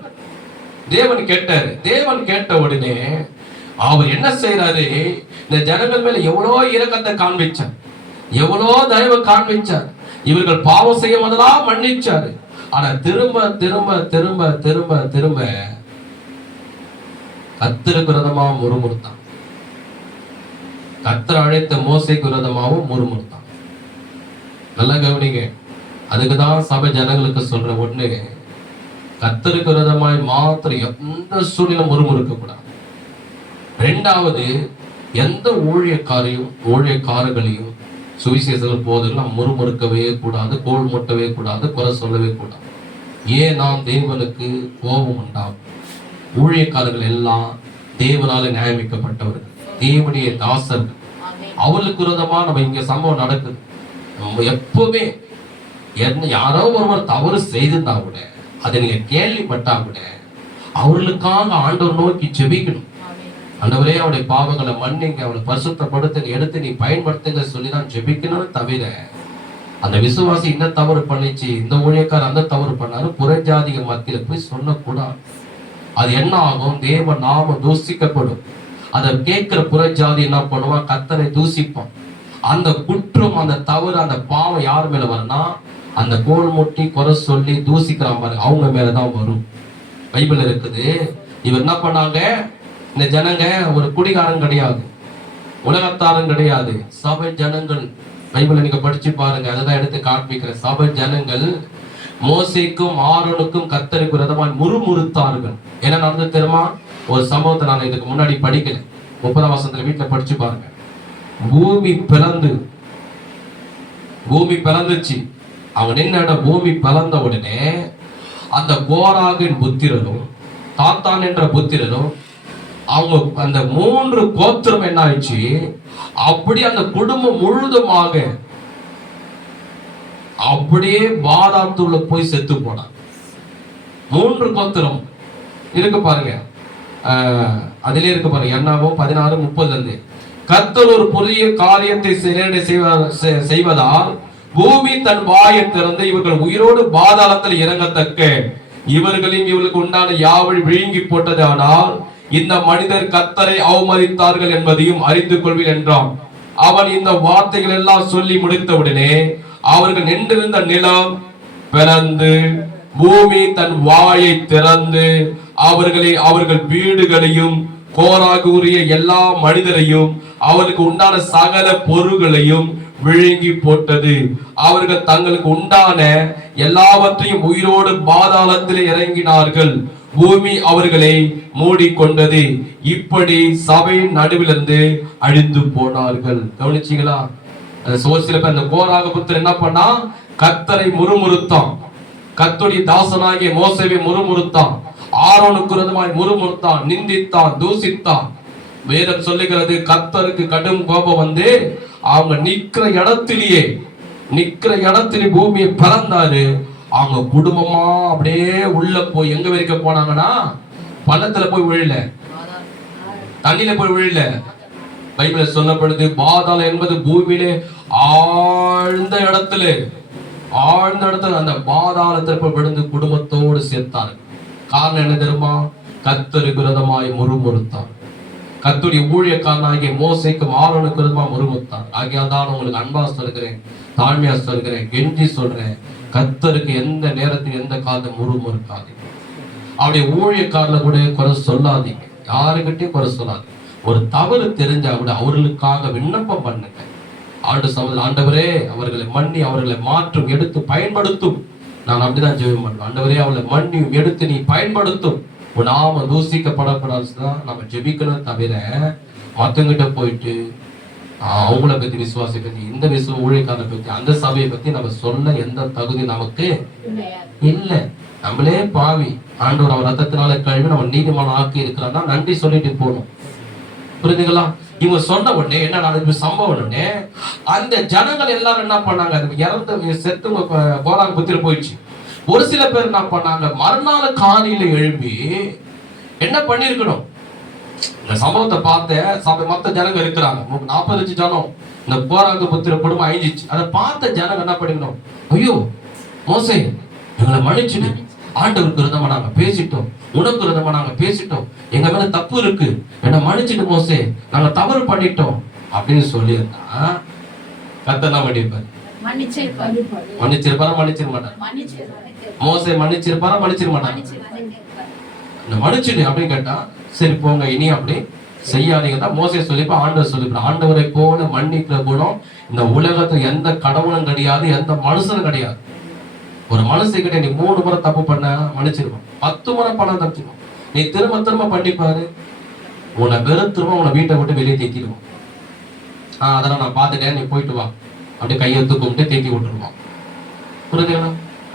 கேட்டாரு. தேவன் கேட்ட உடனே அவர் என்ன செய்யறாரு, இந்த ஜனங்கள் மேல எவ்வளோ இரக்கத்தை காண்பிச்சார், எவ்வளோ தயவு காண்பிச்சார். இவர்கள் பாவம் செய்ய முதலாம் மன்னிச்சாரு. ஆனா திரும்ப திரும்ப திரும்ப திரும்ப திரும்ப கர்த்தருக்கு விரோதமா முறுமுறுத்தான். கர்த்தர் அழைத்த மோசேக்கு விரோதமாவும் முறுமுறுத்தான். நல்லா கவனிங்க. அதுக்குதான் சபை ஜனங்களுக்கு சொல்ற ஒண்ணு, கர்த்தருக்கு விரோதமாய் மாத்திரம் எந்த சூழ்நிலை முறுமுறுக்க கூடாது. இரண்டாவது, எந்த ஊழியக்காரர்களையும் சுவிசேஷங்கள் போதெல்லாம் முறுமுறுக்கவே கூடாது, கோல் முட்டவே கூடாது, குறை சொல்லவே கூடாது. ஏன் நாம் தேவனுக்கு கோபம் உண்டாகும். ஊழியக்காரர்கள் எல்லாம் தேவனால நியமிக்கப்பட்டவர்கள், தேவனுடைய தாசர்கள். அவர்களுக்கு விரோதமா நம்ம இங்க சம்பவம் நடக்குது. நம்ம எப்பவுமே யாரோ ஒருவர் தவறு செய்திருந்தா கூட, அதை நீங்க கேள்விப்பட்டா கூட அவர்களுக்காக ஆண்டவர் நோக்கி ஜெபிக்கணும். ஆண்டவரே அவருடைய பாவங்களை மன்னிங்க, அவளை பரிசுத்தப்படுத்துங்க, எடுத்து நீ பயன்படுத்துங்க சொல்லிதான் ஜெபிக்கணும். தவிர அந்த விசுவாசி இந்த தவறு பண்ணிச்சு, இந்த ஊழியக்காரர் அந்த தவறு பண்ணாரு, புறஜாதிக மத்தியில போய் சொல்லக்கூடாது. அது என்ன ஆகும்? தேவ நாம தூசிக்கப்படும். அதை கேட்கிற புறஜாதி என்ன பண்ணுவான்? கர்த்தரை தூசிப்பான். அந்த குற்றம், அந்த தவறு, அந்த பாவம் யார் மேல வரும்னா, அந்த கோல் முட்டி குறை சொல்லி தூசிக்கிறான் பாருங்க, அவங்க மேலதான் வரும். பைபிள் இருக்குது. இவர் என்ன பண்ணாங்க? இந்த ஜனங்க ஒரு குடிகாரன் கிடையாது, உலகத்தாரன் கிடையாது, சபை ஜனங்கள். பைபிளை நீங்க படிச்சு பாருங்க, அதுதான் எடுத்து காண்பிக்கிற. சபை ஜனங்கள் மோசேக்கும் ஆரோனுக்கும் கர்த்தருக்கு விரோதமாய் முறுமுறுத்தார்கள். என்ன நடந்தது தெரியுமா? ஒரு சம்பவத்தை நான் இதுக்கு முன்னாடி படிக்கல, 30ஆம் வசனத்துல வீட்டுல படிச்சு பாருங்க. பூமி பிளந்துச்சு. அவங்க நின்ன இடம் பூமி பிளந்த உடனே அந்த கோராகின் புத்திரனும் தாத்தான் என்ற புத்திரனும் அவங்க அந்த 3 கோத்திரம் என்ன ஆயிடுச்சு, அப்படி அந்த குடும்பம் முழுதுமாக அப்படியே பாதாளத்துள்ள போய் செத்து போனான். 3 கோத்திரம் இருக்கு பாருங்க, அதிலே இருக்கு பாருங்க. என்னாகும் 16:30. கர்த்தர் ஒரு புதிய காரியத்தை செய்வதால் பூமி தன் வாயை திறந்து இவர்கள் உயிரோடு பாதாளத்தில் இறங்கத்தக்க இவர்களையும் இவர்களுக்கு உண்டான யாவழி விழுங்கி போட்டது. ஆனால் இந்த மனிதர் கர்த்தரை அவமதித்தார்கள் என்பதையும் அறிந்து கொள்வீர் என்றான். அவன் இந்த வார்த்தைகள் எல்லாம் சொல்லி முடித்தவுடனே அவர்கள் நின்றிருந்த நிலம் பிளந்து பூமி தன் வாயை திறந்து அவர்கள் வீடுகளையும் கோராகு உரிய எல்லா மனிதரையும் அவர்களுக்கு உண்டான சகல பொருள்களையும் விழுங்கி போட்டது. அவர்கள் தங்களுக்கு உண்டான எல்லாவற்றையும் உயிரோடு பாதாளத்தில் இறங்கினார்கள். பூமி அவர்களை மூடிக்கொண்டது. இப்படி சபையின் நடுவிலிருந்து அழிந்து போனார்கள். கவனிச்சீங்களா? சில பேர் அந்த கோராக புத்திரன் என்ன பண்ணா? கர்த்தரை முறுமுறுத்தான். கர்த்தருடைய தாசனாகிய மோசேவை முறுமுறுத்தான். ஆரோனுக்கு விரோதமாய் முறுமுறுத்தான், நிந்தித்தான், தூசித்தான். வேதம் சொல்லுகிறது, கர்த்தருக்கு கடும் கோபம் வந்து அவங்க நிக்கிற இடத்திலே பூமியை பிறந்தாரு. அவங்க குடும்பமா அப்படியே உள்ள போய் எங்க வரைக்கும் போனாங்கன்னா, பள்ளத்துல போய் விழல, தண்ணியில போய் விழல. பைபிள் சொல்லப்படுது, பாதாளம் என்பது பூமியிலே ஆழ்ந்த இடத்துல அந்த பாதாளத்துல போய் விழுந்து குடும்பத்தோடு சேர்த்தாரு. காரணம் என்ன தெரியுமா? கர்த்தருக்கு விரோதமாய் முறுமுறுத்தான். கர்த்தருடைய ஊழியக்காரனாகிய மோசேக்கும் ஆரோனுக்கு விரோதமா முறுமுறுத்தான். ஆகியால் தான் உங்களுக்கு அன்பா சொல்கிறேன், தாழ்மையா சொல்கிறேன், கெஞ்சி சொல்றேன், கர்த்தருக்கு எந்த நேரத்தில் எந்த காலத்தை முறுமுறுக்காது. அவருடைய ஊழியக்காரல கூட குறை சொல்லாதீங்க, யாருக்கிட்டையும் குறை சொல்லாதீங்க. ஒரு தவறு தெரிஞ்சா கூட அவர்களுக்காக விண்ணப்பம் பண்ணுங்க. ஆண்டவரே அவர்களை மன்னி, அவர்களை மாற்றும், எடுத்து பயன்படுத்தும். நான் அப்படிதான் ஜெபம் பண்ணுவேன். ஆண்டவரே அவர்களை மன்னியும், எடுத்து நீ பயன்படுத்தும். நாம தூசிக்கப்படக்கூடாதுதான் நம்ம ஜெபிக்கணும். தவிர மத்தவங்கிட்ட போயிட்டு அவங்கள பத்தி, விசுவாசை பத்தி, இந்த ஊழியக்காரரை பத்தி, அந்த சபையை பத்தி நம்ம சொல்ல எந்த தகுதி நமக்கு இல்லை. நம்மளே பாவி, ஆண்டவர் அவர் ரத்தத்தினால கழுவி நம்ம நீதிமான ஆக்கி இருக்கிறான்னா நன்றி சொல்லிட்டு போகணும். புரியுதுங்களா? இவங்க சொன்ன உடனே என்ன நடந்து சம்பவம் உடனே அந்த ஜனங்கள் எல்லாரும் என்ன பண்ணாங்க? இறந்து செத்துவங்க கோராக புத்திர போயிடுச்சு. ஒரு சில பேர் என்ன பண்ணாங்க? மறுநாள் காலையில எழுப்பி என்ன பண்ணிருக்கணும்? இந்த சம்பவத்தை பார்த்த மத்த ஜனங்க இருக்கிறாங்க, 40 ஜனம். இந்த கோராக புத்திர குடும்பம் அழிஞ்சிச்சு. அதை பார்த்த ஜனங்க என்ன பண்ணிக்கணும்? ஐயோ மோசே, எங்களை மன்னிச்சுடு, ஆண்டவருக்கு விரோதமா நாங்க பேசிட்டோம், உனக்கு விரோதமா நாங்க பேசிட்டோம், எங்க மேல தப்பு இருக்கு, என்ன மன்னிச்சுட்டு மோசே, நாங்க தவறு பண்ணிட்டோம் அப்படின்னு சொல்லியிருந்தா கர்த்தர் என்ன பண்ணிருப்பாரு? மன்னிச்சிருப்பாரா மன்னிச்சிட மாட்டார்? மோசே மன்னிச்சிருப்பாரா மன்னிச்சிட மாட்டார்? மன்னிச்சுடு அப்படின்னு கேட்டா சரி போங்க இனி அப்படி செய்யாதீங்க தான் மோசே சொல்லிப்பா. ஆண்டவர் சொல்லிப்பா ஆண்டவரை போல மன்னிக்கிற குணம் இந்த உலகத்துல எந்த கடவுளும் கிடையாது, எந்த மனுஷனும் கிடையாது. ஒரு மனுஷங்கிட்ட நீ 3 முறை தப்பு பண்ண மன்னிச்சிருவான், 10 முறை பண்ண தப்பிச்சிருவான். நீ திரும்ப திரும்ப பண்ணிப்பாரு, உன்னை வெறுத்துருவான், உன்னை வீட்டை விட்டு வெளியே தேக்கிடுவான். அதெல்லாம் நான் பார்த்துட்டேன், நீ போயிட்டு வா அப்படி கையெழுத்து கும்பிட்டு தேக்கி விட்டுருவான். புரியுதுங்களா?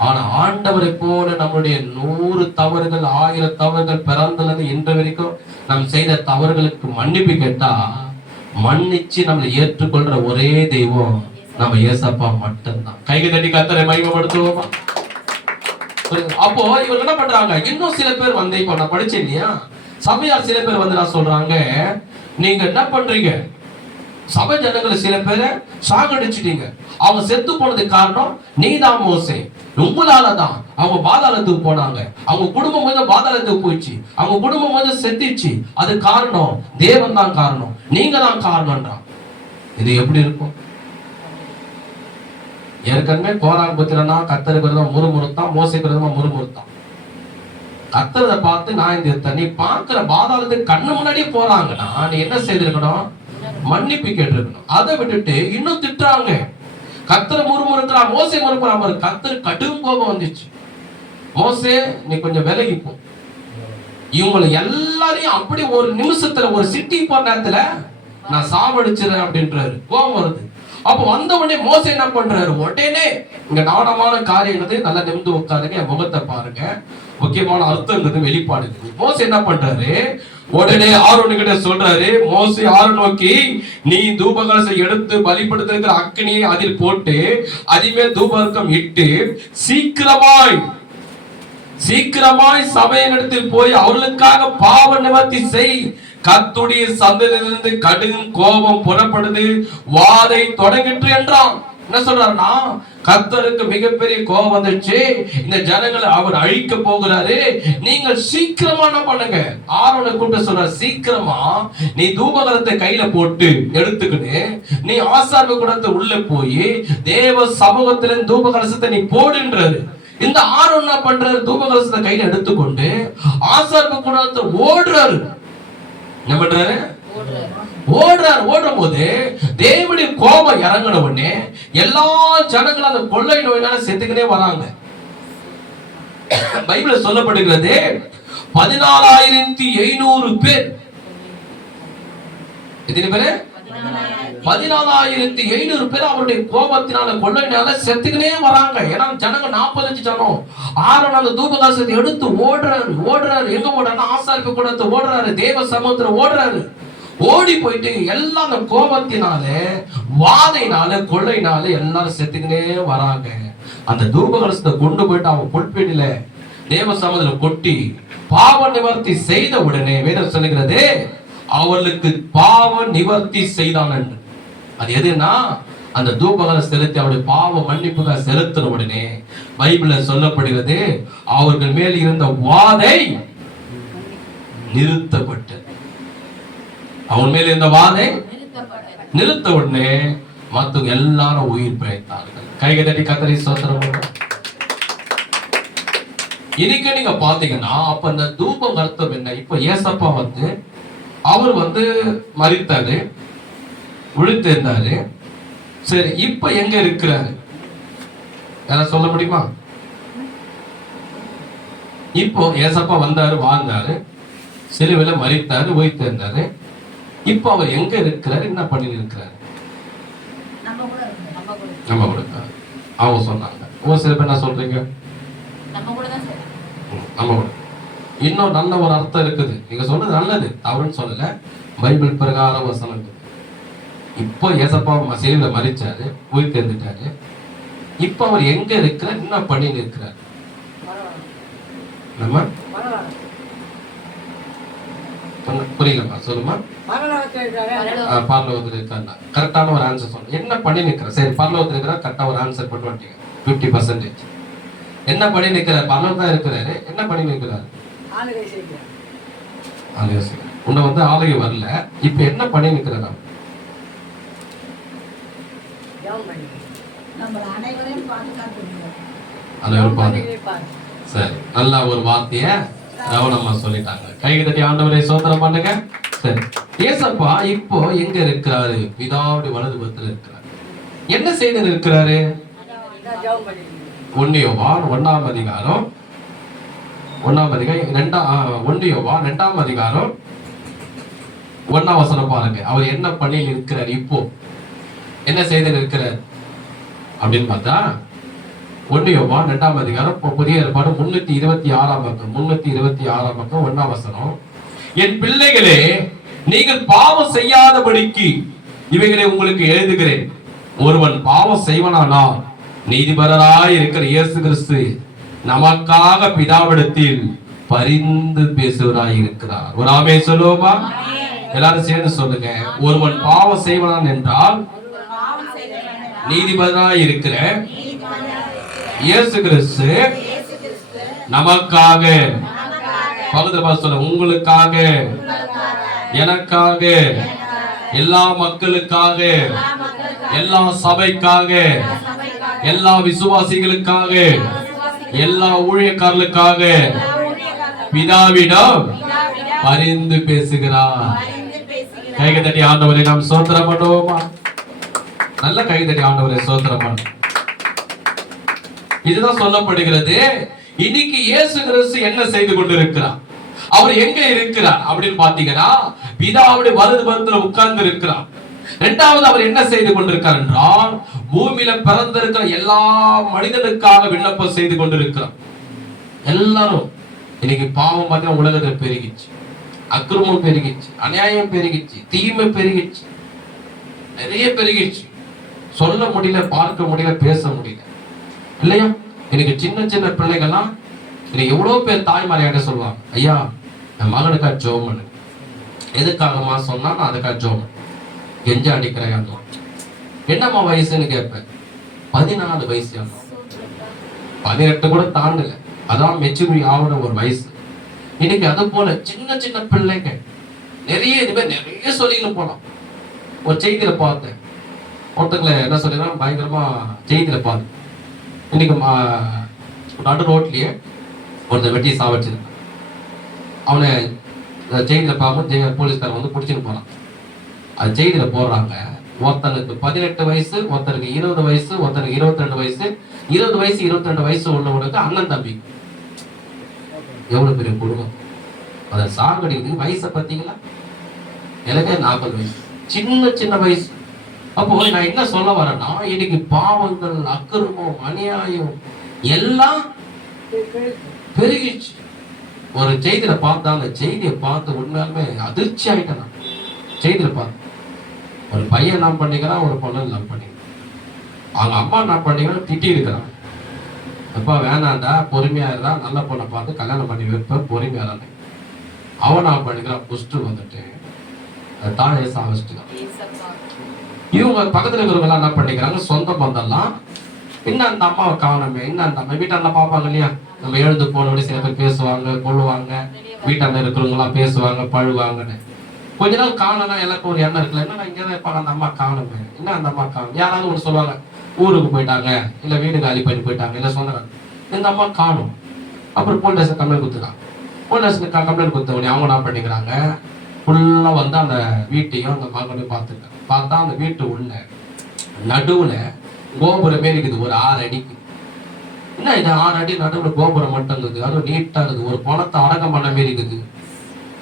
ஆனா ஆண்டவரை போல நம்மளுடைய 100 தவறுகள் 1000 தவறுகள் பிறந்ததுல இன்று வரைக்கும் நாம் செய்த தவறுகளுக்கு மன்னிப்பு கேட்டா மன்னிச்சு நம்மளை ஏற்றுக்கொள்ற ஒரே தெய்வம் நம்ம ஏசப்பா மட்டும்தான். கைக்கு தட்டி கர்த்தரை மகிமைப்படுத்துவோமா? அப்போ இவங்க என்ன பண்றாங்க, இன்னும் சில பேர் வந்து இப்போ நான் படிச்சேன் இல்லையா, சபையார் சில பேர் வந்து நான் சொல்றாங்க, நீங்க என்ன பண்றீங்க, சபை ஜனங்களை சில பேரை சாகடிச்சிட்டீங்க, அவங்க செத்து போனதுக்கு காரணம் நீதான் மோசே, உங்களாலதான் அவங்க பாதாளத்துக்கு போனாங்க, அவங்க குடும்பம் கொஞ்சம் பாதாளத்துக்கு போயிடுச்சு, அவங்க குடும்பம் கொஞ்சம் செத்துச்சு, அது காரணம் தேவன் தான் காரணம், நீங்க தான் காரணம்ன்றான். இது எப்படி இருக்கும்? ஏற்கனவே கோரான் புத்திரனா கத்தருக்கிறதா முறுமுறுத்தான், மோசைக்கிறதா முறுமுறுத்தான். கத்தரதை பார்த்து நான் இந்த தண்ணி பார்க்கிற பாதாளத்துக்கு கண்ணு முன்னாடியே போறாங்கன்னா நீ என்ன செய்திருக்கணும், மன்னிப்பு கேட்டிருக்கணும். அதை விட்டுட்டு இன்னும் திட்டுறாங்க, கத்தரை முறுமுறுக்கிறான், மோசை முறுமுறான். கத்தரு கடும் கோபம் வந்துச்சு, மோசே நீ கொஞ்சம் விலகிப்போ, இவங்களை எல்லாரையும் அப்படி ஒரு நிமிஷத்துல ஒரு சிட்டி போற நேரத்துல நான் சாவடிச்சிடறேன் அப்படின்றாரு. கோபம் வருது. அப்ப வந்த உடனே மோசே என்ன பண்றாரு, உடனே இங்க நாடமான காரியங்கள் நல்லா நிமிந்து உட்காருங்க, என் முகத்தை பாருங்க, முக்கியமான அர்த்தம் வெளிப்பாடு. மோசே என்ன பண்றாரு, உடனே ஆரோன் கிட்ட சொல்றாரு, மோசே ஆரோன் நோக்கி நீ தூபகலசை எடுத்து பலிபடுத்திருக்கிற அக்னியை அதில் போட்டு அதில் தூபவர்க்கம் இட்டு சீக்கிரமாய் சபையினிடத்தில் போய் அவர்களுக்காக பாவ நிவர்த்தி செய், கர்த்தருடைய சந்ததியிலிருந்து கடும் கோபம் புறப்படுது, வாதை தொடங்கிற்று என்றான். என்ன சொல்றாருன்னா, கர்த்தருக்கு மிகப்பெரிய கோபம் வந்துச்சு, இந்த ஜனங்களை அவர் அழிக்க போகிறாரு, நீங்கள் சீக்கிரமா என்ன பண்ணுங்க. ஆரோனை கூப்பிட்டு சொல்றாரு, சீக்கிரமா நீ தூபகலத்தை கையில போட்டு எடுத்துக்கிட்டு நீ ஆசார்பு கூடத்தை உள்ள போய் தேவ சமூகத்தில தூபகலசத்தை நீ போடுன்றாரு. இந்த ஆரோன் என்ன பண்றாரு, தூபகலசத்தை கையில எடுத்துக்கொண்டு ஆசார்பு கூடத்தை ஓடுறாரு. என்ன பண்றாரு, ஓடுறாரு. ஓடும் போது தேவனுடைய கோபம் இறங்கின உடனே எல்லா ஜனங்களும் அந்த கொள்ளை நோயினால செத்துக்கிட்டே வராங்க. பைபிள்ல சொல்லப்படுகிறது 14,500 பேர். எத்தனை பேரு? 14,500 பேர் அவருடைய கோபத்தினால கொள்ளையினால செத்துக்கினே வராங்க. ஏன்னா ஜனங்க 45 ஜனம். ஆரோன் அந்த தூபகலசத்தை எடுத்து ஓடுறாரு. எங்க ஓடுறாரு, ஆசாரிப்பு கூடத்தை ஓடுறாரு, தேவ சமுத்திரம் ஓடுறாரு. ஓடி போயிட்டு எல்லாம் அந்த கோபத்தினால வாதையினால கொள்ளையினால எல்லாரும் செத்துக்கினே வராங்க. அந்த தூபகலசத்தை கொண்டு போயிட்டு அவங்க புல்பீடில தேவ சமுத்திரம் கொட்டி பாவ நிவர்த்தி செய்த உடனே வேதம் சொல்லுகிறது, அவளுக்கு பாவ நிவர்த்தி செய்தான் என்று. அது எதுனா, அந்த தூபகலை செலுத்தி அவருடைய பாவ மன்னிப்புக்காக செலுத்தின உடனே பைபிள்ல சொல்லப்படுகிறது, அவர்கள் மேல் இருந்த வாதை நிறுத்தப்பட்டது. அவன் மேல் இருந்த வாதை நிறுத்த உடனே மத்தவங்க எல்லாரும் உயிர் பிழைத்தார்கள். கைகளை தட்டி கர்த்தரை ஸ்தோத்திரம். இன்னைக்கு நீங்க பாத்தீங்கன்னா அப்ப அந்த தூபம் அர்த்தம் என்ன? இப்ப ஏசப்பா வந்து அவர் வந்து மரித்தாரு, விழுத்திருந்தாரு. சரி, இப்ப எங்க இருக்கிறாரு? யாராவது சொல்ல முடியுமா? இப்போ ஏசப்பா வந்தாரு, வாழ்ந்தாரு, சிலுவையில மரித்தாரு, உயிர்த்தெழுந்தாரு. இப்போ அவர் எங்க இருக்கிறாரு, என்ன பண்ணி இருக்கிறாரு? நம்ம கூட. அவங்க சொன்னாங்க. ஒரு சில பேர் என்ன சொல்றீங்க? நம்ம கூட. இன்னும் நல்ல ஒரு அர்த்தம் இருக்குது. நீங்க சொல்றது நல்லது, தவறுன்னு சொல்லல. பைபிள் பிரகாரம் வசனம். இப்போ ஏசப்பா சிலுவையில மரிச்சாரு, உயிர் தெரிஞ்சிட்டாரு. இப்ப அவர் எங்க இருக்கிறார், என்ன பண்ணி இருக்கிறார்? நம்ம புரியலமா, சொல்லுமா. பரலோகத்தில் இருக்காருன்னா கரெக்டான ஒரு ஆன்சர் சொல்லுங்க. என்ன பண்ணி நிற்கிறார்? சரி, பரலோகத்தில் இருக்கிறார், கரெக்டா ஒரு ஆன்சர் பண்ணி வந்துட்டீங்க. 50%. என்ன பண்ணி நிற்கிறார்? பரலோகம் தான் இருக்கிறாரு, என்ன பண்ணி நிற்கிறாரு? உன்னை வந்து ஆலய வரல, இப்ப என்ன பண்ணி நிற்கிறார்? அனைவரும் சரி, நல்ல ஒரு வார்த்தைய கவனமா சொல்லிட்டாங்க. கையை தட்டி ஆண்டவரை சோதனம் பண்ணுங்க. சரி, ஏசப்பா இப்போ எங்க இருக்கிறாரு? பிதாவுடைய வலதுபுறத்தில் இருக்கிறார். என்ன செய்து இருக்கிறாரு? 1 யோவான் 1ஆம் அதிகாரம் 1 யோவான் 2ஆம் அதிகாரம் 1ஆம் வசனம் பாருங்க. அவர் என்ன பண்ணி இருக்கிறார்? இப்போ என்ன செய்து இருக்கிறார் அப்படின்னு பார்த்தா 1 யோவான் 2ஆம் அதிகாரம் புதிய ஏற்பாடு 326ஆம் பக்கம் 326ஆம் பக்கம் 1ஆம் வசனம். என் பிள்ளைகளே, நீங்கள் பாவம் செய்யாதபடிக்கு இவைகளை உங்களுக்கு எழுதுகிறேன். ஒருவன் பாவம் செய்வனானால் நீதிபரராய் இருக்கிற இயேசு கிறிஸ்து நமக்காக பிதாவிடத்தில் பரிந்து பேசுவராய் இருக்கிறார். ஒரு ஆமென் சொல்லுவோமா? எல்லாரும் சேர்ந்து சொல்லுங்க. ஒருவன் பாவம் செய்வனான் என்றால் நீதிபரராய் இருக்கிற இயேசு கிறிஸ்து நமக்காக, பகுதியில் பார்த்து சொல்ல, உங்களுக்காக, எனக்காக, எல்லா மக்களுக்காக, எல்லா சபைக்காக, எல்லா விசுவாசிகளுக்காக, எல்லா ஊழியக்காரர்களுக்காக பிதாவிடம் பரிந்து பேசுகிறார். கையை தட்டி ஆண்டவரை நாம் ஸ்தோத்திரம் பண்ணுவோமா? நல்ல கையை தட்டி ஆண்டவரை ஸ்தோத்திரம் பண்ணுவோம். இதுதான் சொல்லப்படுகிறது. இன்னைக்கு இயேசு கிறிஸ்து என்ன செய்து கொண்டிருக்கிறார்? அவர் எங்க இருக்கிறார் அப்படின்னு பாத்தீங்கன்னா பிதாவுடைய வலதுபுறத்தில் உட்கார்ந்து இருக்கிறார். இரண்டாவது, அவர் என்ன செய்து கொண்டிருக்கிறார் என்றால் பூமியில பிறந்திருக்கிற எல்லா மனிதனுக்காக விண்ணப்பம் செய்து கொண்டிருக்கிறார். எல்லாரும் இன்னைக்கு பாவம் பார்த்தீங்கன்னா உலகத்தில் பெருகிச்சு, அக்கிரமம் பெருகிச்சு, அநியாயம் பெருகிச்சு, தீமை பெருகிச்சு, நிறைய பெருகிச்சு. சொல்ல முடியல, பார்க்க முடியல, பேச முடியல, இல்லையா? எனக்கு சின்ன சின்ன பிள்ளைகள்லாம் இன்னைக்கு எவ்வளவு பேர் தாய்மாரியாட்ட சொல்லுவாங்க, ஐயா என் மகனுக்கா ஜோம் பண்ணு. எதுக்காகமா சொன்னா நான் அதுக்காக ஜோம் கெஞ்ச அடிக்கிறேன். என்னம்மா வயசுன்னு கேட்பேன். 14 வயசு, 18 கூட தாண்டல. அதான் மெச்சூரிட்டி ஆகிற ஒரு வயசு. இன்னைக்கு அது போல சின்ன சின்ன பிள்ளைங்க நிறைய சொல்லிட்டு போனோம். ஒரு செய்தியில பார்த்தேன், ஒருத்தங்களை என்ன சொல்லினா பயங்கரமா செய்தியில பார்த்தேன். இன்னைக்கு நடு ரோட்லயே ஒருத்தர் வெட்டி சாவடிச்சிருக்கான். அவனை செய்தியில பார்க்கும் போலீஸ்காரன் வந்து பிடிச்சின்னு போனான். அது செய்தியில போடுறாங்க. ஒருத்தனுக்கு 18 வயசு, ஒருத்தனுக்கு 20 வயசு, ஒருத்தனுக்கு 22 வயசு, 20 வயசு 22 வயசு உள்ளவனுக்கு அண்ணன் தம்பி. எவ்வளவு பெரிய குடும்பம்! அதை சாகடிக்கு வயசை பார்த்தீங்களா? எனக்கே 40 வயசு, சின்ன சின்ன வயசு. அப்போ நான் என்ன சொல்ல வரேன்னா, இன்னைக்கு பாவங்கள், அக்கிரமம், அநியாயம் எல்லாம் பெருகிச்சு. ஒரு செய்தியில பார்த்தா அந்த செய்தியை பார்த்து உண்மையாலுமே அதிர்ச்சி ஆயிட்டேன். நான் செய்தியில பார்த்தேன், ஒரு பையன் என்ன பண்ணிக்கிறான், ஒரு பொண்ணு லவ் பண்ணிக்கிறான். அவங்க அம்மா என்ன பண்ணிக்கிறான், திட்டி இருக்கிறான். அப்பா வேணாண்டா, பொறுமையா இருந்தா, நல்ல பொண்ணை பார்த்து கல்யாணம் பண்ணி வைப்பேன், பொறுமையா இருந்தா. அவன் என்ன பண்ணிக்கிறான், புஷ்டு வந்துட்டு தாயை சாவச்சிட்டுக்கான். இவங்க பக்கத்துல இருக்கிறவங்க எல்லாம் என்ன பண்ணிக்கிறாங்க, சொந்த பந்தம்லாம் இன்னும் அந்த அம்மாவை காணமே, இன்னும் அந்த அம்மா வீட்டாண்ட பார்ப்பாங்க இல்லையா, நம்ம எழுந்து போனோடனே சில பேர் பேசுவாங்க, கொள்ளுவாங்க, வீட்டாண்ட இருக்கிறவங்க எல்லாம் பேசுவாங்க, பழுவாங்கன்னு. கொஞ்ச நாள் காணலாம், எல்லாருக்கும் ஒரு எண்ணம் இருக்குல்ல, என்ன இங்கதான் இருப்பாங்க, அந்த அம்மா காணுமே, இன்னும் அந்த அம்மா காணும். யாராவது ஒன்று சொல்லுவாங்க, ஊருக்கு போயிட்டாங்க, இல்ல வீடு காலி பண்ணி போயிட்டாங்க, இல்ல சொன்னாங்க, இந்த அம்மா காணும். அப்புறம் போலீஸ் ஸ்டேஷன் கம்ப்ளைண்ட் கொடுத்துருக்காங்க. போலீஸ் ஸ்டேஷன் கம்ப்ளைண்ட் கொடுத்த உடனே அவங்க என்ன பண்ணிக்கிறாங்க, ஃபுல்லா வந்து அந்த வீட்டையும் அந்த மகனையும் பார்த்துருக்காங்க. பார்த்தா அந்த வீட்டு உள்ள நடுவுல கோபுரம் மாரி இருக்குது, ஒரு 6 அடிக்கு. என்ன இது 6 அடி நடுவுல கோபுரம் மட்டும் இருக்குது, அதுவும் நீட்டா இருக்குது, ஒரு பணத்தை அடக்கம் பண்ண மாரி இருக்குது.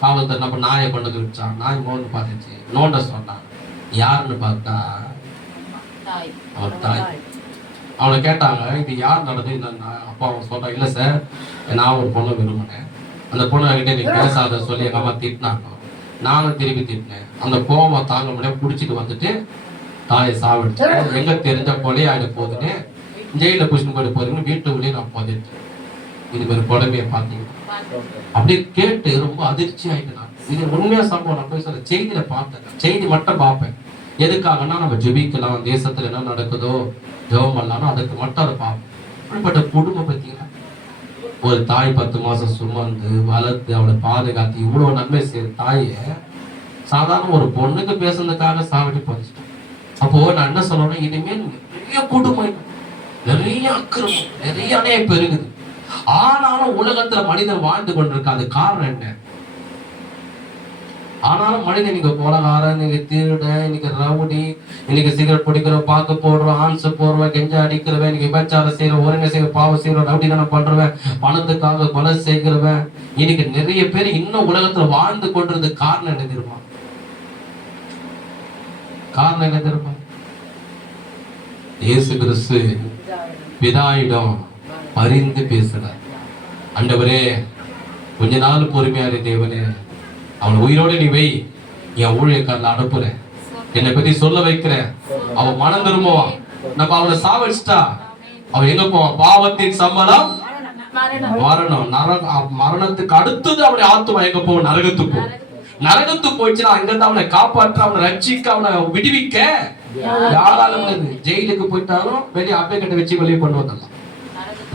காவல்துறை நம்ம நாயை கொண்டு வச்சான், நாய் மோன்னு பார்த்துச்சு, நோண்ட சொன்னான். யாருன்னு பார்த்தா அவன் தாய். அவனை கேட்டாங்க, இது யார் நடந்தது என்னன்னா? அப்பா அவன் சொல்றான், இல்லை சார், நான் ஒரு பொண்ணை விரும்பினேன், அந்த பொண்ணு கிட்டே நீ பேசாத சொல்லி எங்க அம்மா திட்டினாங்க, நானும் திருப்பி திட்டினேன். அந்த கோபம் தாங்க முடியாது பிடிச்சிட்டு வந்துட்டு தாயை சாவிடுச்சு. எங்க தெரிஞ்ச கொலை ஆயிட போகுதுன்னு ஜெயில புஷ்ணு போயிட்டு போறீங்கன்னு வீட்டு உள்ளே நான் போதிட்டு இது மாதிரி கொடுமையை பார்த்தீங்க அப்படி கேட்டு ரொம்ப அதிர்ச்சி ஆயிட்டு. நான் இது உண்மையா சம்பவம். நான் போய் சொல்ல செய்தியில பார்த்தேன், செய்தி மட்டும் பார்ப்பேன். எதுக்காகனா நம்ம ஜெபிக்கலாம், தேசத்துல என்ன நடக்குதோ ஜெபம் பண்ணலாம், அதுக்கு மட்டும் அதை பார்ப்போம். அப்படிப்பட்ட குடும்பம் பார்த்தீங்கன்னா, ஒரு தாய் 10 மாசம் சுமந்து வளர்த்து அவளை பாதுகாத்து இவ்வளவு நன்மை செய்ய தாயை சாதாரண ஒரு பொண்ணுக்கு பேசுறதுக்காக சாவடி போச்சு. அப்போ நான் என்ன சொல்லணும், இனிமேல் நிறைய குடும்பம் நிறைய அக்கிரமம் நிறைய பெருகுது. ஆனாலும் உலகத்துல மனிதன் வாழ்ந்து கொண்டிருக்காது. காரணம் என்ன? ஆனாலும் மனிதன் இன்னைக்கு கொலகாரன், இன்னைக்கு திருட, இன்னைக்கு ரவுடி, இன்னைக்கு சிகரெட் பிடிக்கிறவன், பாக்கு போடுறோம், ஆன்சு போடுறவன், கெஞ்சா அடிக்கிறவன், இன்னைக்கு விபச்சாரம் செய்யறவன், ஒருங்க செய்ய பாவம் செய்யறவன், ரவுடி தானே பண்றவன், பணத்துக்காக கொலை செய்கிறவன், இன்னைக்கு நிறைய பேர் இன்னும் உலகத்துல வாழ்ந்து கொண்டிருந்த காரணம் என்ன தெரியுமா? காரணம் என்ன தெரியுமா? இயேசு கிறிஸ்து பிதாயிடம் பரிந்து பேசுறார். ஆண்டவரே, கொஞ்ச நாள் பொறுமையாரு தேவனே, அவன் உயிரோட நீ வை, என் ஊழியக்காரல அனுப்புறேன், என்னை பத்தி சொல்ல வைக்கிறேன், அவன் மனம் திரும்புவான். நம்ம அவனை சாவடிச்சிட்டா அவன் எங்க போவான்? பாவத்தின் சம்பளம் மரணம். மரணத்துக்கு அடுத்தது அவனை ஆத்துமா எங்க போவான்? நரகத்துக்கு போகும். நரகத்துக்கு போயிடுச்சுன்னா அங்கிருந்து அவனை காப்பாற்ற, அவனை ரட்சிக்க, அவனை விடுவிக்க யாராலும். ஜெயிலுக்கு போயிட்டாலும் வெளியே அட்வொகேட்டை வச்சு வெளியே கொண்டு வந்துடலாம்.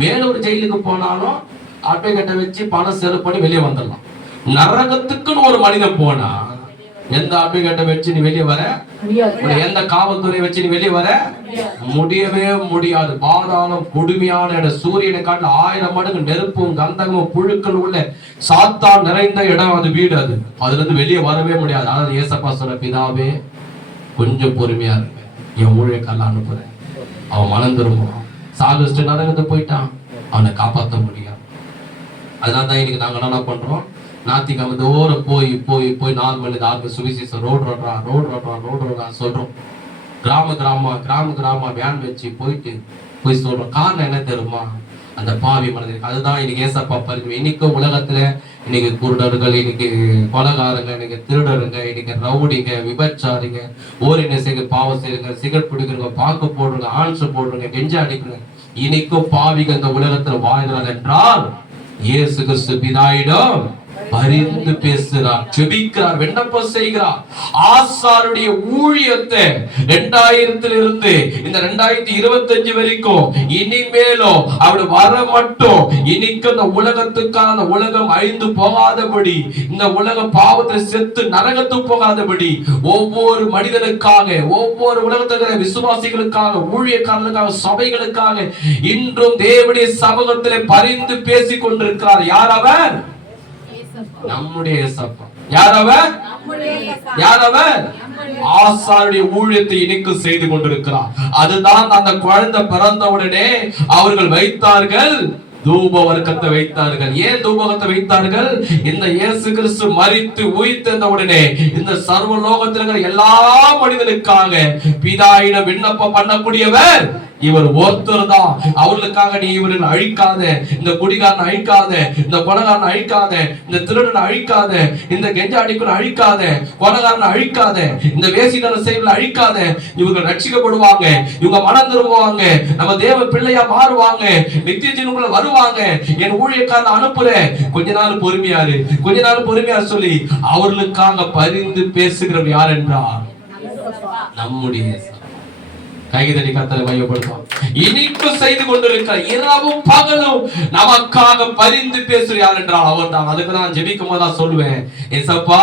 வேலூர் ஜெயிலுக்கு போனாலும் அட்வொகேட்டை வச்சு பணம் செலவு பண்ணி வெளியே வந்துடலாம். நரகத்துக்குன்னு ஒரு மனிதன் போனா எந்த அட்வொகேட்டை வச்சு நீ வெளியே வர, எந்த காவல்துறை வச்சு நீ வெளியே வர முடியவே முடியாது. பாதாளம் கொடுமையான இடம், சூரியனை காட்டில 1000 மடங்கு நெருப்பும் கந்தகமும் புழுக்கள் உள்ள சாத்தான் நிறைந்த இடம் அது, வீடு அது. அதுல இருந்து வெளியே வரவே முடியாது. அதாவது ஏசப்பா சொல்ற, பிதாவே கொஞ்சம் பொறுமையா இருக்கு, என் ஊழியக்காரல அனுப்புறேன், அவன் மனம் திரும்புவான். சாகஸ்ட் நரகத்து போயிட்டான், அவனை காப்பாற்ற முடியாது. அதனால தான் இன்னைக்கு நாங்க என்ன பண்றோம்? ஞாயிற்றுக்கிழமை தோறும் போய் போய் போய் 4 மணி நேரம் சுவிசேஷம் ரோடு ரோடா சொல்றோம். கிராம வேன் வச்சு போய் சொல்றோம். காரணம் என்ன தெரியுமா? அந்த பாவி மனதிற்கு. அதுதான் இன்னைக்கு ஏசப்பா பரிந்து. இன்னைக்கும் உலகத்துல இன்னைக்கு குருடர்கள், இன்னைக்கு கொலகாரங்க, இன்னைக்கு திருடருங்க, இன்னைக்கு ரவுடிங்க, விபச்சாரிங்க, ஓரின செய்ய பாவம் செய்யுங்க, சிகரெட் பிடிக்கிறவங்க, பாக்கு போடுறங்க, ஆன்சு போடுறங்க, கெஞ்சா அடிக்கிறங்க, இன்னைக்கும் பாவிகள் இந்த உலகத்துல வாழ்கிறார் என்றால் இயேசு கிறிஸ்து பிதாயிடம் பரிந்து பேசுகிறார், ஜெபிக்கிறார், விண்ணப்பம் செய்கிறார். ஆசாருடைய ஊழியத்தை 2000 இருந்து இந்த 2025 வரைக்கும் இனிமேலும் அவர் வர மட்டும் இன்னைக்கு இந்த உலகத்துக்கான, அந்த உலகம் அழிந்து போகாதபடி, இந்த உலகம் பாவத்தில் செத்து நரகத்துக்கு போகாதபடி ஒவ்வொரு மனிதனுக்காக, ஒவ்வொரு உலகத்தில் விசுவாசிகளுக்காக, ஊழியக்காரர்களுக்காக, சபைகளுக்காக இன்றும் தேவனுடைய சமூகத்தில் பரிந்து பேசிக் கொண்டிருக்கிறார். யார் அவர்? நம்முடைய ஏசப்பா. யார் அவர்? யார் அவர்? ஆசாருடைய ஊழியத்தை இணைக்கு செய்து கொண்டிருக்கிறார். அதுதான் அந்த குழந்தை பிறந்தவுடனே அவர்கள் வைத்தார்கள், தூப வர்க்கத்தை வைத்தார்கள். ஏன் தூபகத்தை வைத்தார்கள்? இந்த இயேசு கிறிஸ்து மரித்து உயிர்த்தெழுந்த உடனே இந்த சர்வ லோகத்தில் இருக்கிற எல்லா மனிதனுக்காக பிதாயிடம் விண்ணப்பம் பண்ணக்கூடியவர் இவர் ஒருத்தர் தான். அவர்களுக்காக நீ இவர்கள் அழிக்காத, இந்த குடிகாரனை அழிக்காத, இந்த கொலகாரனை அழிக்காத, இந்த திருடனை அழிக்காத, இந்த கெஞ்சாடிக்குன்னு அழிக்காத, கொலகாரனை அழிக்காத, இந்த வேசிதன செயல்களை அழிக்காத. இவங்க ரட்சிக்கப்படுவாங்க, இவங்க மனம் திரும்புவாங்க, நம்ம தேவ பிள்ளையா மாறுவாங்க, நித்திய ஜீவனுக்குள்ள வருவாங்க. என் ஊழியக்காரனை அனுப்புறேன், கொஞ்ச நாள் பொறுமையாரு, கொஞ்ச நாள் பொறுமையாரு சொல்லி அவர்களுக்காக பரிந்து பேசுகிறவர் யார் என்றார் நம்முடைய கைதடி கத்தரை மையப்படுத்தும். இனிப்பு செய்து கொண்டிருக்கிற இரவும் பகலும் நமக்காக பரிந்து பேசுற யார் என்றால் அவர் தான். அதுக்கு நான் ஜெபிக்கும் போது தான் சொல்லுவேன், ஏசப்பா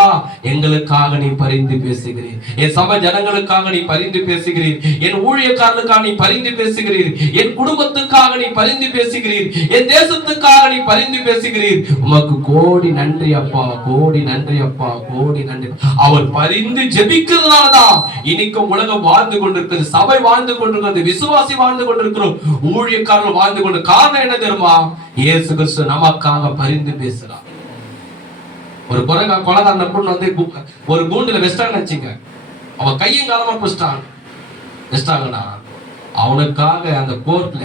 எங்களுக்காக நீ பரிந்து பேசுகிறீர், என் சபை ஜனங்களுக்காக நீ பரிந்து பேசுகிறீர், என் ஊழியக்காரனுக்காக நீ பரிந்து பேசுகிறீர், என் குடும்பத்துக்காக நீ பரிந்து பேசுகிறீர், என் தேசத்துக்காக நீ பரிந்து பேசுகிறீர். உமக்கு கோடி நன்றி அப்பா, கோடி நன்றி அப்பா, கோடி நன்றி. அவர் பரிந்து ஜெபிக்கிறதுனாலதான் இன்னைக்கும் உலகம் வாழ்ந்து கொண்டிருக்கிறது, சபை வாழ்ந்து கொண்டிருக்கிறது, விசுவாசி வாழ்ந்து கொண்டிருக்கிறோம், ஊழியக்காரர்கள் வாழ்ந்து கொண்டு. காரணம் என்ன தெரியுமா? இயேசு கிறிஸ்து நமக்காக பரிந்து பேசுறார். ஒரு கொலகாரனை கொண்டு வந்து ஒரு கூண்டுல வெஸ்டாங்க வச்சுங்க, அவன் கையும் காலமா புடிச்சிட்டான் வெஸ்டாங்கன்னா, அவனுக்காக அந்த கோர்ட்ல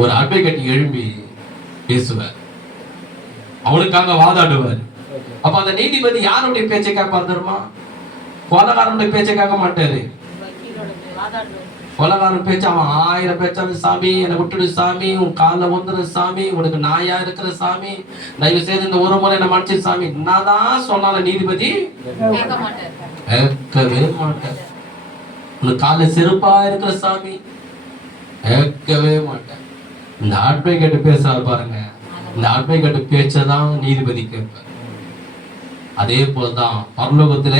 ஒரு அட்வொகேட் எழும்பி பேசுவார், அவனுக்காக வாதாடுவார். அப்ப அந்த நீதிபதி யாருடைய பேச்சை கேட்பார் தெரியுமா? கொலகாரனுடைய பேச்சை கேட்க மாட்டாரு. கொலகாரன் பேச்சு அவன் 1000 பேச்சாலும், சாமி என்னை விட்டுடு சாமி, உன் காலில் வந்துரு சாமி, உனக்கு நாயா இருக்கிற சாமி, தயவு செய்து இந்த ஒரு முறை என்ன மன்னிச்சு சாமி, என்னதான் சொன்னாலும் நீதிபதி கேட்கவே மாட்டார். உனக்கு காலில் செருப்பா இருக்கிற சாமி, கேட்கவே மாட்டார். இந்த அட்வொகேட் பேசுறாரு பாருங்க, இந்த அட்வொகேட் பேச்சதான் நீதிபதி கேட்பார். அதே போலதான் பரலோகத்துல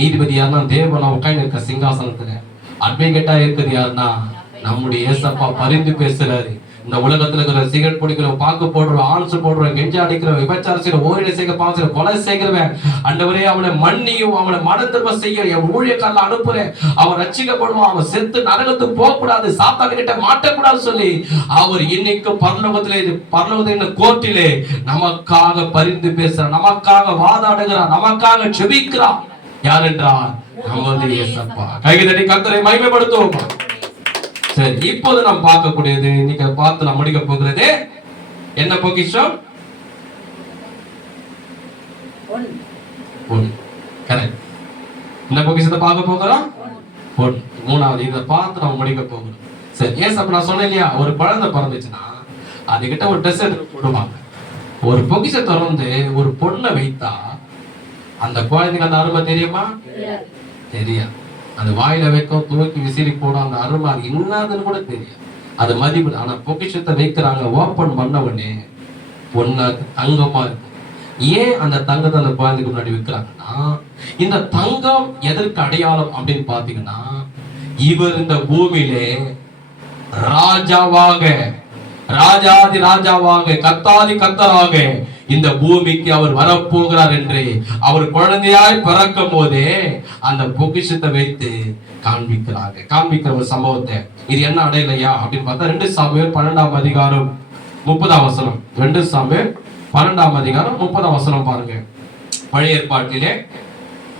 நீதிபதி யாருன்னா தேவனா உட்கார்ந்து இருக்க சிங்காசனத்துல, அட்வொகேட்டா இருக்குது யாருன்னா நம்முடைய ஏசப்பா பரிந்து பேசுறாரு. இந்த உலகத்துல இருக்கிற சிகரெட் பிடிக்கிறோம், பாக்கு போடுறோம், ஆன்சு போடுறோம், கெஞ்சா அடிக்கிறோம், விபச்சாரம் செய்யற, ஓரிட செய்ய பாச கொலை செய்கிறவன் ஆண்டவரே அவனை மன்னியும், அவனை மன திரும்ப செய்ய என் ஊழியக்காரல அனுப்புறேன், அவன் ரட்சிக்கப்படுவான், அவன் செத்து நரகத்துக்கு போக கூடாது, சாத்தான் கிட்ட மாட்டக்கூடாது சொல்லி அவர் இன்னைக்கு பரலோகத்திலே கோர்ட்டிலே நமக்காக பரிந்து பேசுறார், நமக்காக வாதாடுகிறார், நமக்காக ஜெபிக்கிறார். யார் என்றால் நமது இயேசப்பா. கைதட்டி கர்த்தரை மகிமைப்படுத்துவோம். சரி, இப்போது நாம் பார்க்கக்கூடியது, இன்னைக்கு பார்த்து நாம் முடிக்க போகிறது என்ன பொக்கிஷம்? கரெக்ட். என்ன பொக்கிஷத்தை பார்க்க போகிறோம்? பொன். மூணாவது இதை பார்த்து நாம் முடிக்க போகிறோம். சரி, ஏசப்பா நான் சொன்னேன் இல்லையா, ஒரு குழந்தை பிறந்துச்சுன்னா அதுகிட்ட ஒரு ட்ரெஸ் எடுத்து போடுவாங்க. ஒரு பொக்கிஷத்தை திறந்து ஒரு பொண்ணை வைத்தா அந்த குழந்தைக்கு அந்த அருமை தெரியுமா? தெரியாது. அந்த வாயில வைக்கும், தூக்கி விசிறி போடும், அந்த அருமை என்னதுன்னு கூட தெரியாது, அது மதிப்பு. ஆனா பொக்கிஷத்தை வைக்கிறாங்க, ஓப்பன் பண்ண உடனே பொண்ணு தங்கமா இருக்கு. ஏன் அந்த தங்கத்தை அந்த குழந்தைக்கு முன்னாடி வைக்கிறாங்கன்னா, இந்த தங்கம் எதற்கு அடையாளம் அப்படின்னு பாத்தீங்கன்னா, இவர் இந்த பூமியிலே ராஜாவாக, ராஜாதி ராஜாவாக, கத்தாதி கத்தராக இந்த பூமிக்கு அவர் வரப்போகிறார் என்று அவர் குழந்தையாய் பிறக்கும் போதே அந்த பொக்கிஷத்தை வைத்து காண்பிக்கிற ஒரு சம்பவத்தை. இது என்ன அடையலையா அப்படின்னு பார்த்தா 2 சாமுவேல் 12ஆம் அதிகாரம் 30ஆம் வசனம். 2 சாமுவேல் 12ஆம் அதிகாரம் 30ஆம் வசனம் பாருங்க. பழைய ஏற்பாட்டிலே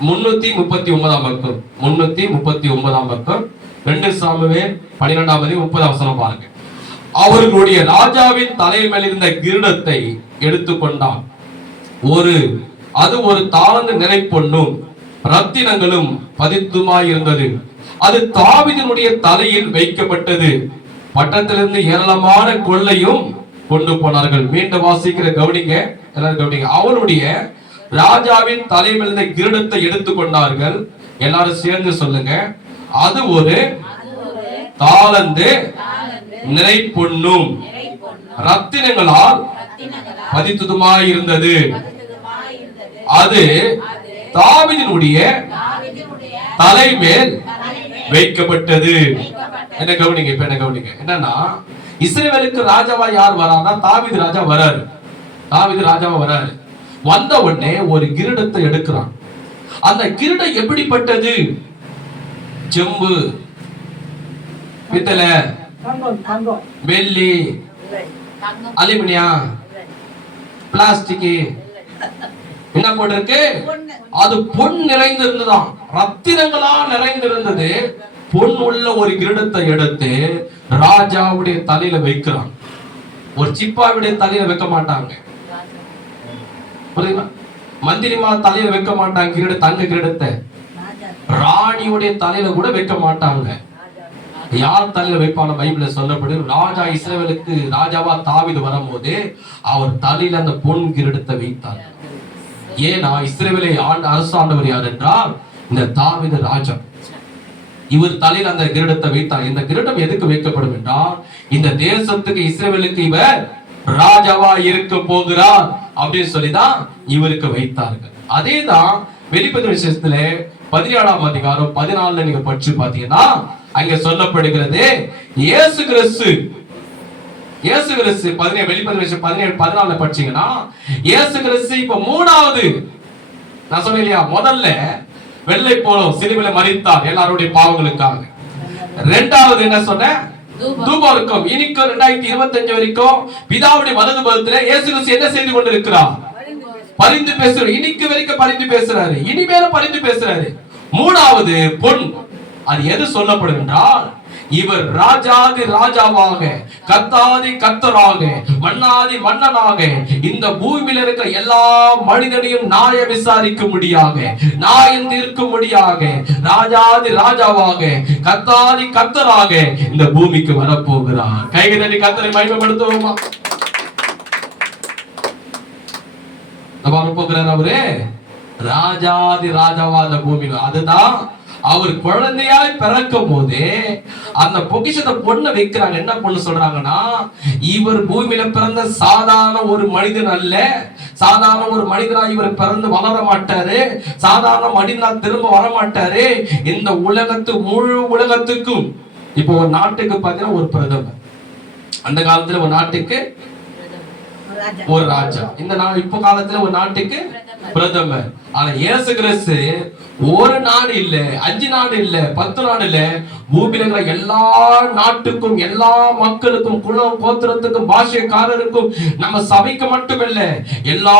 339ஆம் பக்கம், 339ஆம் பக்கம், 2 சாமுவேல் 12ஆம் அதிகாரம் 30ஆம் வசனம் பாருங்க. அவர்களுடைய ராஜாவின் தலைமையில் இருந்த கிரீடத்தை எடுத்துக்கொண்டான். அது ஒரு தாளந்து நிறை பொன்னும் ரத்தினங்களும் பதித்துமாய் இருந்தது. அது தாவீதினுடைய தலையில் வைக்கப்பட்டது. பட்டத்திலிருந்து ஏராளமான கொள்ளையும் கொண்டு போனார்கள். மீண்டும் வாசிக்கிற கவனிங்க, எல்லாரும் கவனிங்க. அவருடைய ராஜாவின் தலைமையில் இருந்த கிரீடத்தை எடுத்துக்கொண்டார்கள். எல்லாரும் சேர்ந்து சொல்லுங்க. அது ஒரு தாளந்து நிறை பொன்னும் ரத்தினங்களால் பதித்ததுமாய் இருந்தது. அது தாவீதினுடைய தலைமேல் வைக்கப்பட்டது. என்ன கவனிங்க, இப்ப என்ன கவனிங்க, என்னன்னா இஸ்ரவேலுக்கு ராஜாவா யார் வரானா? தாவீது ராஜா வராரு. தாவீது ராஜாவா வராரு. வந்த உடனே ஒரு கிரீடத்தை எடுக்கிறான். அந்த கிரீடம் எப்படிப்பட்டது? செம்பு, பித்தளை, வெள்ளி, அலுமினியம், பிளாஸ்டிக், என்ன போட்டிருக்கு? அது பொன் நிறைந்திருந்ததாம், ரத்தினங்களா நிறைந்திருந்தது. பொன் உள்ள ஒரு கிரீடத்தை எடுத்து ராஜாவுடைய தலையில வைக்கிறான். ஒரு சிப்பாவுடைய தலையில வைக்க மாட்டாங்க, புரியுதா? மந்திரிமா தலையில வைக்க மாட்டாங்க கிரீட, தங்க கிரீடத்தை. ராணியுடைய தலையில கூட வைக்க மாட்டாங்க. யார் தலையில வைப்பான? பைபிள்ல சொல்லப்படுது, ராஜா இஸ்ரவேலுக்கு ராஜாவா தாவீது வரும்போது அவர் தலையில அந்த பொன் கிரீடத்தை வைத்தார். ஏன்னா இஸ்ரவேலை அரசாண்டவர் யார் என்றால் இந்த தாவீது ராஜா. இவர் தலையில் அந்த கிரீடத்தை வைத்தார். இந்த கிரீடம் எதுக்கு வைக்கப்படும் என்றால், இந்த தேசத்துக்கு இஸ்ரவேலுக்கு இவர் ராஜாவா இருக்க போகிறார் அப்படின்னு சொல்லிதான் இவருக்கு வைத்தார்கள். அதேதான் வெளிப்படுத்தின விசேஷத்துல 17ஆம் அதிகாரம் 14 நீங்க படிச்சு பாத்தீங்கன்னா அங்க சொல்லப்படுகிறது, இயேசு கிறிஸ்து வெளிப்படுத்தின விசேஷம் 17-14 படிச்சீங்கன்னா இயேசு கிறிஸ்து இப்ப மூணாவது. நான் சொன்னேன் இல்லையா, முதல்ல வெள்ளை போலும் சிலுவையில மரித்தார் எல்லாருடைய பாவங்களுக்காக. இரண்டாவது என்ன சொன்ன? தூபம் இருக்கும். இனிக்கும் 2025 வரைக்கும் பிதாவுடைய வலது பக்கத்துல இயேசு கிறிஸ்து என்ன செய்து கொண்டிருக்கிறார்? பரிந்து பேசுறாரு. இன்னைக்கு வரைக்கும் பரிந்து பேசுறாரு, இனிமேல பரிந்து பேசுறாரு. மூணாவது பொன். அது எது சொல்லப்படும் என்றால், இவர் ராஜாதி ராஜாவாக, கத்தாதி கத்தராக, மன்னாதி மன்னனாக இந்த பூமியில இருக்கிற எல்லா மனிதனையும் நாய விசாரிக்க முடியாக, நாயம் தீர்க்க முடியாக, ராஜாதி ராஜாவாக, கத்தாதி கத்தராக இந்த பூமிக்கு வரப்போகிறார். கைகளை கத்தரை மகிமைப்படுத்துவோமா? வரப்போகிறார் அவரு ராஜாதி ராஜாவா இந்த பூமியில. அதுதான் அவர் குழந்தையாய் பிறக்கும் போதே அந்த பொக்கிஷத்தை பொண்ணை வைக்கிறாங்க. என்ன பொண்ணு சொல்றாங்கன்னா, இவர் பூமியில பிறந்த சாதாரண ஒரு மனிதன் அல்ல, சாதாரண ஒரு மனிதனா இவர் பிறந்து வளர மாட்டாரு, சாதாரண மனிதனா திரும்ப வர மாட்டாரு. இந்த முழு உலகத்துக்கும் இப்போ ஒரு நாட்டுக்கு பாத்தீங்கன்னா ஒரு பிரதமர், அந்த காலத்துல ஒரு நாட்டுக்கு ஒரு ராஜா, இந்த இப்ப காலத்துல ஒரு நாட்டுக்கு பிரதமர். ஆனா இயேசு கிறிஸ்து ஒரு நாடு இல்ல, 5 நாடு இல்ல, 10 நாடு இல்ல, பூமியில இருக்கிற எல்லா நாட்டுக்கும், எல்லா மக்களுக்கும், குலம் கோத்திரத்துக்கும், பாஷைக்காரருக்கும், நம்ம சபைக்கு மட்டுமில்ல, எல்லா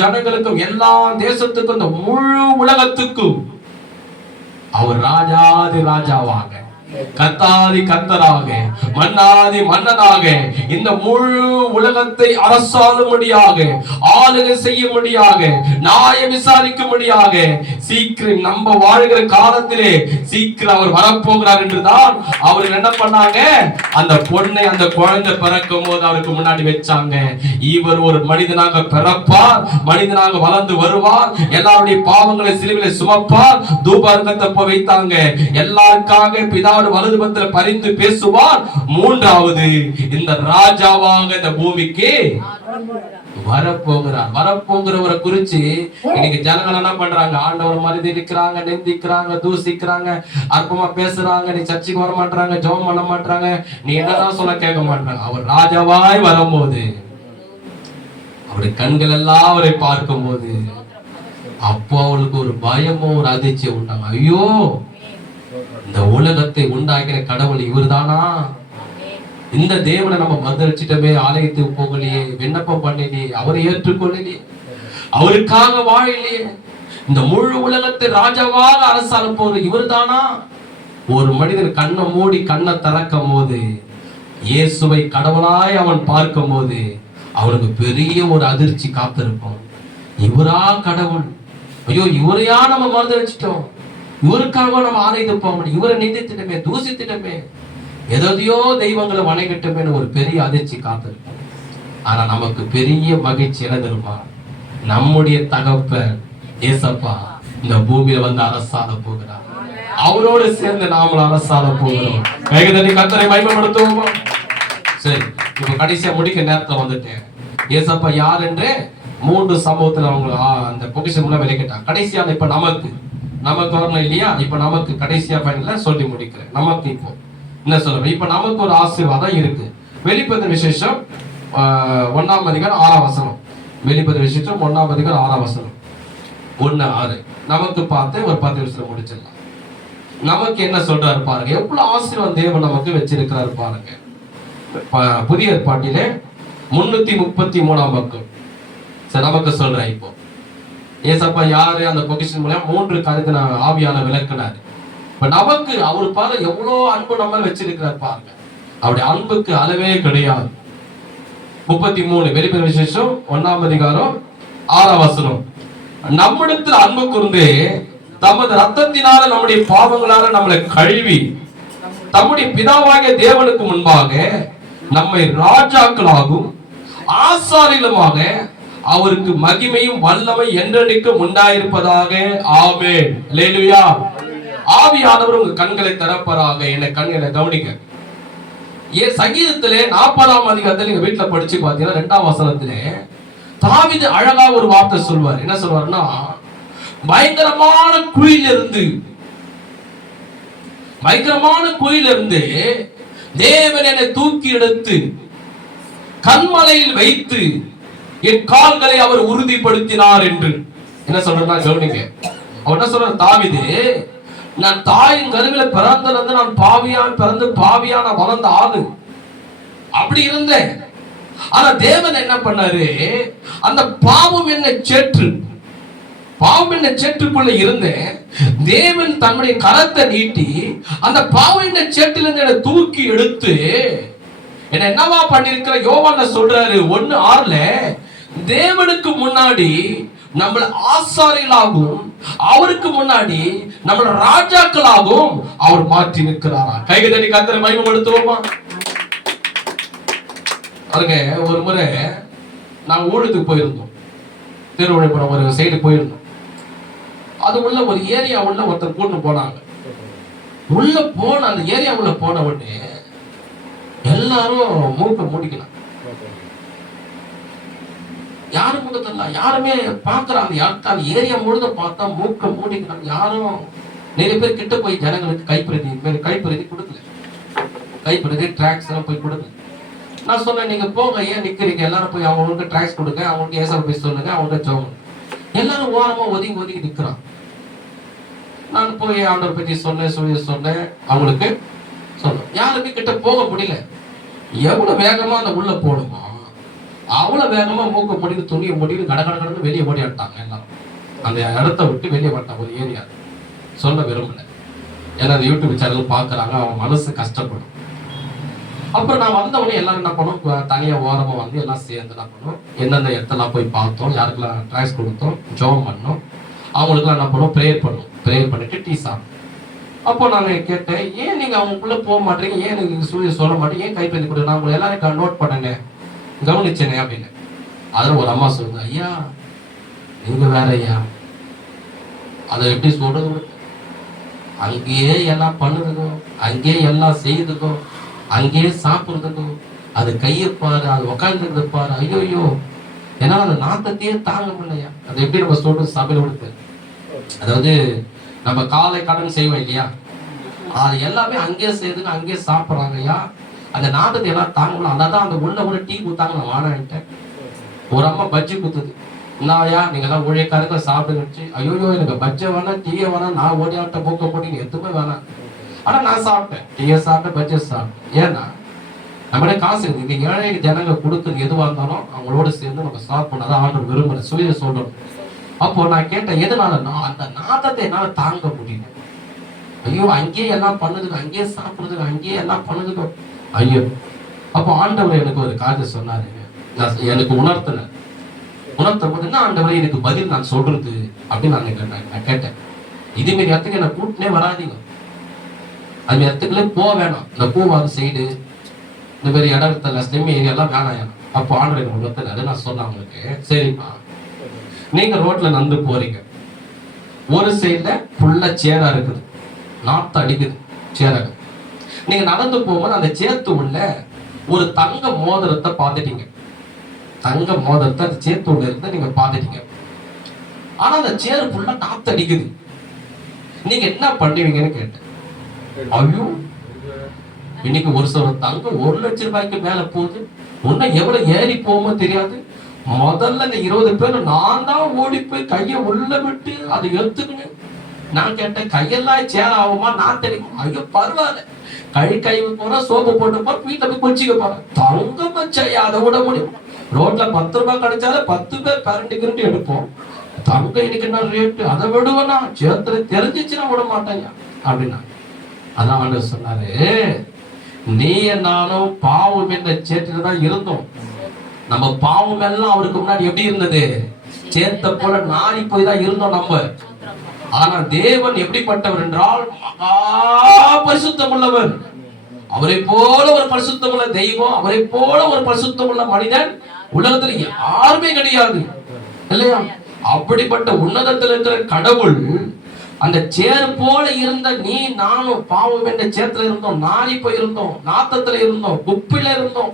ஜனங்களுக்கும், எல்லா தேசத்துக்கும், இந்த முழு உலகத்துக்கும் அவர் ராஜாதி ராஜாவாக, கர்த்தாதி கர்த்தராக, மன்னாதி மன்னனாக, இந்த முழு உலகத்தை அரசாளும்படியாக, ஆளுகை செய்யும்படியாக, நியாயம் விசாரிக்கும்படியாக, சீக்கிரம் நம்ம வாழ்கிற காலத்திலே சீக்கிரம் அவர் வரப்போகிறார் என்றுதான் அவர் என்ன பண்ணாங்க, அந்த பொண்ணை, அந்த குழந்தை பிறக்கும் போது அவருக்கு முன்னாடி வச்சாங்க. இவர் ஒரு மனிதனாக பிறப்பார், மனிதனாக வளர்ந்து வருவார், எல்லாருடைய பாவங்களை சிலுவையிலே சுமப்பார், தூபவர்க்கத்தை வைத்தாங்க, எல்லாருக்காக பிதா வலது பத்திர பரிந்து பேசுவார். மூன்றாவது இந்த ராஜாவாக இந்த பூமிக்கு வரப்போகிறார். வரப்போகிறவரை குறிச்சு இன்னைக்கு ஜனங்கள் என்ன பண்றாங்க, ஆண்டவர் மருதி இருக்கிறாங்க, நிந்திக்கிறாங்க, தூசிக்கிறாங்க, அற்பமா பேசுறாங்க, நீ சர்ச்சைக்கு வர மாட்டாங்க, ஜெபம் பண்ண மாட்டாங்க, நீ என்னதான் சொல்ல கேட்க மாட்டாங்க. அவர் ராஜாவாய் வரும்போது, அவருடைய கண்கள் எல்லாம் அவரை பார்க்கும் போது, அப்போ அவளுக்கு ஒரு பயமும் ஒரு அதிர்ச்சியும் உண்டாங்க. ஐயோ, இந்த உலகத்தை உண்டாக்கின கடவுள் இவர் தானா? இந்த தேவனை நம்ம மறுதளிச்சிட்டமே, ஆலயத்துக்கு போகலையே, விண்ணப்பம் பண்ணலையே, அவரை ஏற்றுக்கொள்ளலையே, அவருக்காக வாழலையே, இந்த முழு உலகத்தை ராஜாவாக அரசாள போற இவர் தானா? ஒரு மனிதன் கண்ணை மூடி கண்ணை திறக்கும் போது, இயேசுவை கடவுளாய் அவன் பார்க்கும் போது அவனுக்கு பெரிய ஒரு அதிர்ச்சி காத்திருக்கும். இவரா கடவுள்? ஐயோ, இவரையா நம்ம மறுதளிச்சிட்டோம், இவருக்காக நம்ம ஆலயத்துக்கு போக முடியும், இவரை நிந்தித்திட்டமே, தூசித்திட்டமே, எதையோ தெய்வங்களை வணங்கிட்டமே ஒரு பெரிய அதிர்ச்சி காத்திருக்கும். ஆனா நமக்கு பெரிய மகிழ்ச்சி என்ன தெரியுமா? நம்முடைய தகப்பன் ஏசப்பா இந்த பூமியில வந்து அரசாள போகிறார். அவரோடு சேர்ந்து நாமளும் அரசாள போகிறோம். கைதடி கர்த்தரை மகிமைப்படுத்துவோமா? சரி, இப்ப கடைசியா முடிக்க நேரத்துல வந்துட்டேன். ஏசப்பா யார் என்று 3 சம்பவத்துல அவங்க அந்த பொக்கிஷம் விளக்கிட்டாங்க. கடைசியா இப்ப நமக்கு வரணும் இல்லையா? இப்ப நமக்கு கடைசியா பயன்ல சொல்லி முடிக்கிறேன். நமக்கு இப்போ என்ன சொல்றேன், இப்ப நமக்கு ஒரு ஆசீர்வாதம் இருக்கு. வெளிப்படுத்தின விசேஷம் 1ஆம் அதிகாரம் 6ஆம் வசனம். வெளிப்படுத்தின விசேஷம் 1ஆம் அதிகாரம் 6ஆம் வசனம், 1:6. நமக்கு பார்த்து ஒரு 10 நிமிஷம் முடிச்சிடலாம். நமக்கு என்ன சொல்றாரு பாருங்க, எவ்வளவு ஆசீர்வாதம் தேவன் நமக்கு வச்சிருக்கிறாரு பாருங்க. புதிய ஏற்பாட்டிலே 333ஆம் பக்கம். சரி, நமக்கு சொல்றேன். இப்போ ஏசப்பா யாரு, அந்த பொக்கிஷன் மூலம் 3 காரியத்தை நான் ஆவியான விளக்குனாரு. இப்ப நமக்கு அவரு பாரு எவ்வளவு அன்பு நம்ம வச்சிருக்கிறார் பாருங்க. அவருடைய அன்புக்கு அளவே கிடையாது. 33 வெளிப்படுத்தின விசேஷம் 1ஆம் அதிகாரம் 6ஆம் வசனம். நம்மிடத்தில் அன்பு கூர்ந்து தமது ரத்தத்தினால நம்முடைய பாவங்களால நம்மளை கழுவி தம்முடைய பிதாவாகிய தேவனுக்கு முன்பாக நம்மை ராஜாக்களாகும் ஆசாரியர்களுமாக அவருக்கு மகிமையும் வல்லமை என்றென்றைக்கும் உண்டாயிருப்பதாக. ஆமென். அல்லேலூயா. ஆவியானவர் உங்க கண்களை திறப்பராக. என்ன கண்களை கவனிங்க. சங்கீதத்திலே 40ஆம் அதிகாரத்தில் நீங்க வீட்டுல படிச்சு பாத்தீங்கன்னா 2ஆம் வசனத்திலே தாவீது அழகா ஒரு வார்த்தை சொல்வார். என்ன சொல்வார்னா, பயங்கரமான குழியிலிருந்து தேவன் என்னை தூக்கி எடுத்து கண்மலையில் வைத்து என் கால்களை அவர் உறுதிப்படுத்தினார் என்று. என்ன சொல்றா கவனிங்க. அவர் என்ன சொல்ற, தாவீது, நான் தாயின் கருவில பிறந்திருந்து நான் பிறந்து பாவியான வளர்ந்த ஆளு, அப்படி இருந்தேன். ஆனா தேவன் என்ன பண்ணாரு, அந்த பாவம் என்ன சேற்றுக்குள்ள இருந்தேன். தேவன் தன்னுடைய கரத்தை நீட்டி அந்த பாவம் என்ன சேற்றிலிருந்து என்னை தூக்கி எடுத்து என்ன என்னவா பண்ணிருக்கிற யோவான்ல சொல்றாரு 1:6. தேவனுக்கு முன்னாடி நம்மள ஆசாரியர்களாகவும் அவருக்கு முன்னாடி நம்மள ராஜாக்களாகவும் அவர் மாற்றி நிற்கிறாரா? கைகளை கர்த்தரை மகிமைப்படுத்துவோமா? பாருங்க, ஒரு முறை நாங்க ஊழலுக்கு போயிருந்தோம். திருவள்ளுவரம் ஒரு சைடு போயிருந்தோம். அது உள்ள ஒரு ஏரியா உள்ள ஒருத்தர் கூட்டு போனாங்க. உள்ள போன அந்த ஏரியா உள்ள போன உடனே எல்லாரும் மூக்க மூடிக்கலாம். யாரும் முகத்தல்ல, யாருமே பாக்குறாங்க. அந்த ஏரியா முழுத பார்த்தா மூக்க மூடிக்கிறாங்க. யாரும் நிறைய பேர் கிட்ட போய் ஜனங்களுக்கு கைப்பிரதி கொடுக்கல. லைப்ரரி ட்ராக்ஸ் எல்லாம் போய் கொடுங்க. நான் சொன்னேன், நீங்க போங்க, ஏன் நிக்கிறீங்க, எல்லாரும் போய் அவங்களுக்கு ட்ராக்ஸ் கொடுங்க, அவங்களுக்கு ஏசாவை போய் சொல்லுங்க, அவங்க ஜோங்க. எல்லாரும் ஓரமா ஒதுங்கி ஒதுங்கி நிக்கிறான். நான் போய் ஆண்டவர் பத்தி சொன்னேன், அவங்களுக்கு சொன்னேன். யாருமே கிட்ட போக முடியல. எவ்வளவு வேகமா அந்த உள்ள போடுமா அவ்வளவு வேகமா மூக்க முடிவு துணியை முடிவு கடற்கடன்னு வெளியே ஓடியாட்டாங்க. எல்லாரும் அந்த இடத்த விட்டு வெளியே வந்துட்டாங்க. ஒரு ஏரியா சொல்ல விரும்பல, ஏன்னா அந்த யூடியூப் சேனல் பாக்குறாங்க, அவங்க மனசு கஷ்டப்படும். அப்புறம் நான் வந்தவொடனே எல்லாரும் என்ன பண்ணோம், தனியா ஓரமா வந்து எல்லாம் சேர்ந்து என்ன பண்ணோம், எந்தெந்த இடத்தெல்லாம் போய் பார்த்தோம், யாருக்கெல்லாம் ட்ராக்ஸ் கொடுத்தோம், ஜோம் பண்ணோம், அவங்களுக்குலாம் என்ன பண்ணோம், ப்ரேயர் பண்ணோம். ப்ரேயர் பண்ணிட்டு டீ சாப்பிட்டோம். அப்போ நான் கேட்டேன், ஏன் நீங்க அவங்களுக்குள்ள போக மாட்டீங்க, ஏன் நீங்க சொல்ல மாட்டீங்க, ஏன் கைப்பற்றி கொடுங்க, நான் உங்களை எல்லாரும் நோட் பண்ணேன், கவனிச்சேனே அப்படின்னு. அதில் ஒரு அம்மா சொல்லுங்க, ஐயா நீங்க வேற ஐயா, அதை எப்படி சொல்றது, அங்கேயே எல்லாம் பண்ணுதுக்கோ, அங்கேயே எல்லாம் செய்யுதுக்கோ, அங்கேயே சாப்பிடுறதுக்கோ, அது கையை பாரு, அது உக்காந்துருக்குது பாரு, ஐயோ ஏன்னா அந்த நாத்தத்தையே தாங்க முடியலையா. அது எப்படி நம்ம சொல்றது சபையில கொடுத்து, அதாவது நம்ம காலை கடன் செய்வோம் இல்லையா, அது எல்லாமே அங்கேயே செய்யுதுங்க, அங்கேயே சாப்பிட்றாங்க ஐயா, அந்த நாட்டத்தை எல்லாம் தாங்கணும். அதான் அந்த உள்ள கூட டீ கொடுத்தாங்க, நான் வானான்ட்டேன். ஒரு அம்மா பஜ்ஜி கொடுத்தது, என்னயா நீங்க எல்லாம் ஊழியக்காரங்க சாப்பிடுச்சு, ஐயோ எனக்கு பஜ்ஜை வேணாம், டீயை வேணாம், நான் ஓடியாட்ட போக்க போட்டீங்க எதுவுமே வேணாம். ஆனா நான் சாப்பிட்டேன், டீயை சாப்பிட்டேன், பஜ்ஜை சாப்பிட்டேன். ஏன்னா நம்மளே காசு இருக்குது, இந்த ஏழை ஜனங்க கொடுக்குறது எதுவாக இருந்தாலும் அவங்களோட சேர்ந்து நம்ம சாப்பிடணும், அதான் ஆண்டவர் விரும்புற சொல்லி சொல்லணும். அப்போ நான் கேட்டேன், எதனால அந்த நாதத்தை என்னால தாங்க முடியல. ஐயோ அங்கேயே எல்லாம் பண்ணுதுங்க, அங்கேயே சாப்பிடுறதுங்க, அங்கேயே எல்லாம் பண்ணுதுங்க, ஐயோ. அப்போ ஆண்டவர் எனக்கு ஒரு காரியத்தை சொன்னாரு, எனக்கு உணர்த்தின போது என்ன ஆண்டவரை எனக்கு பதில் நான் சொல்றது அப்படின்னு நான் கேட்டேன். இதுமாரி இடத்துக்கு என்ன கூட்டினே வராதிங்க, அது இடத்துக்குள்ளே போக வேணாம், இந்த பூவாறு சைடு இந்த மாதிரி இடத்துல ஸ்லெம் ஏரியாலாம் வேணாம். அப்போ ஆண்டவர் எனக்கு உணர்த்தினாரு. நான் சொன்னேன் அவங்களுக்கு, சரிப்பா நீங்க ரோட்ல நடந்து போறீங்க, ஒரு சைட்ல ஃபுல்லா சேரா இருக்குது, நாத்து அடிக்குது சேராக. நீங்க நடந்து போகும்போது அந்த சேத்து உள்ள ஒரு தங்க மோதிரத்தை பார்த்துட்டீங்க, தங்க மோதிரத்தை அந்த சேத்து உள்ள இருந்து நீங்க பார்த்துட்டீங்க. ஆனா அந்த சேரு ஃபுல்லா நாத்து அடிக்குது, நீங்க என்ன பண்ணுவீங்கன்னு கேட்டேன். ஐயோ இன்னைக்கு ஒரு சில தங்கம் 1 லட்சம் ரூபாய்க்கு மேல போகுது, இன்னும் எவ்வளவு ஏறி போகுமோ தெரியாது. முதல்ல இந்த 20 பேர் நான் தான் ஓடி போய் கையை உள்ள விட்டு அதை எடுத்துக்கணும். நான் கேட்டேன், கையெல்லாம் சேர ஆகுமா, நான் தெரியும். ஐயோ பரவாயில்ல, கை போற சோப்பு போட்டு போற, வீட்டுல போய் குளிச்சுக்க போறேன். தங்கம் வச்சையா, அதை விட முடியும். ரோட்ல 10 ரூபாய் கிடைச்சாலும் 10 பேர் கரண்டி எடுப்போம். தங்கம் இன்னைக்கு என்ன ரேட்டு, அதை விடுவேனா, சேத்துல தெரிஞ்சிச்சுன்னா விட மாட்டேங்க அப்படின்னா. அதான் ஆண்டவர் சொன்னாரு, நீ நானும் பாவம் என்ற சேற்றுலதான் இருந்தோம். நம்ம பாவம் எல்லாம் அவருக்கு முன்னாடி எப்படி இருந்தது, சேத்த போல நாடி போய் தான் இருந்தோம் நம்ம. ஆனா தேவன் எப்படிப்பட்டவர் என்றால் மகா பரிசுத்தம் உள்ளவர். அவரை போல ஒரு பரிசுத்தம் உள்ள தெய்வம், அவரை போல ஒரு பரிசுத்தம் உள்ள மனிதன் உலகத்தில் யாருமே கிடையாது இல்லையா. அப்படிப்பட்ட உன்னதத்தில் இருக்கிற கடவுள் அந்த சேர் போல இருந்த நீ நானும் பாவம் என்ற சேத்துல இருந்தோம், நாடி போயிருந்தோம், நாத்தத்துல இருந்தோம், குப்பில இருந்தோம்.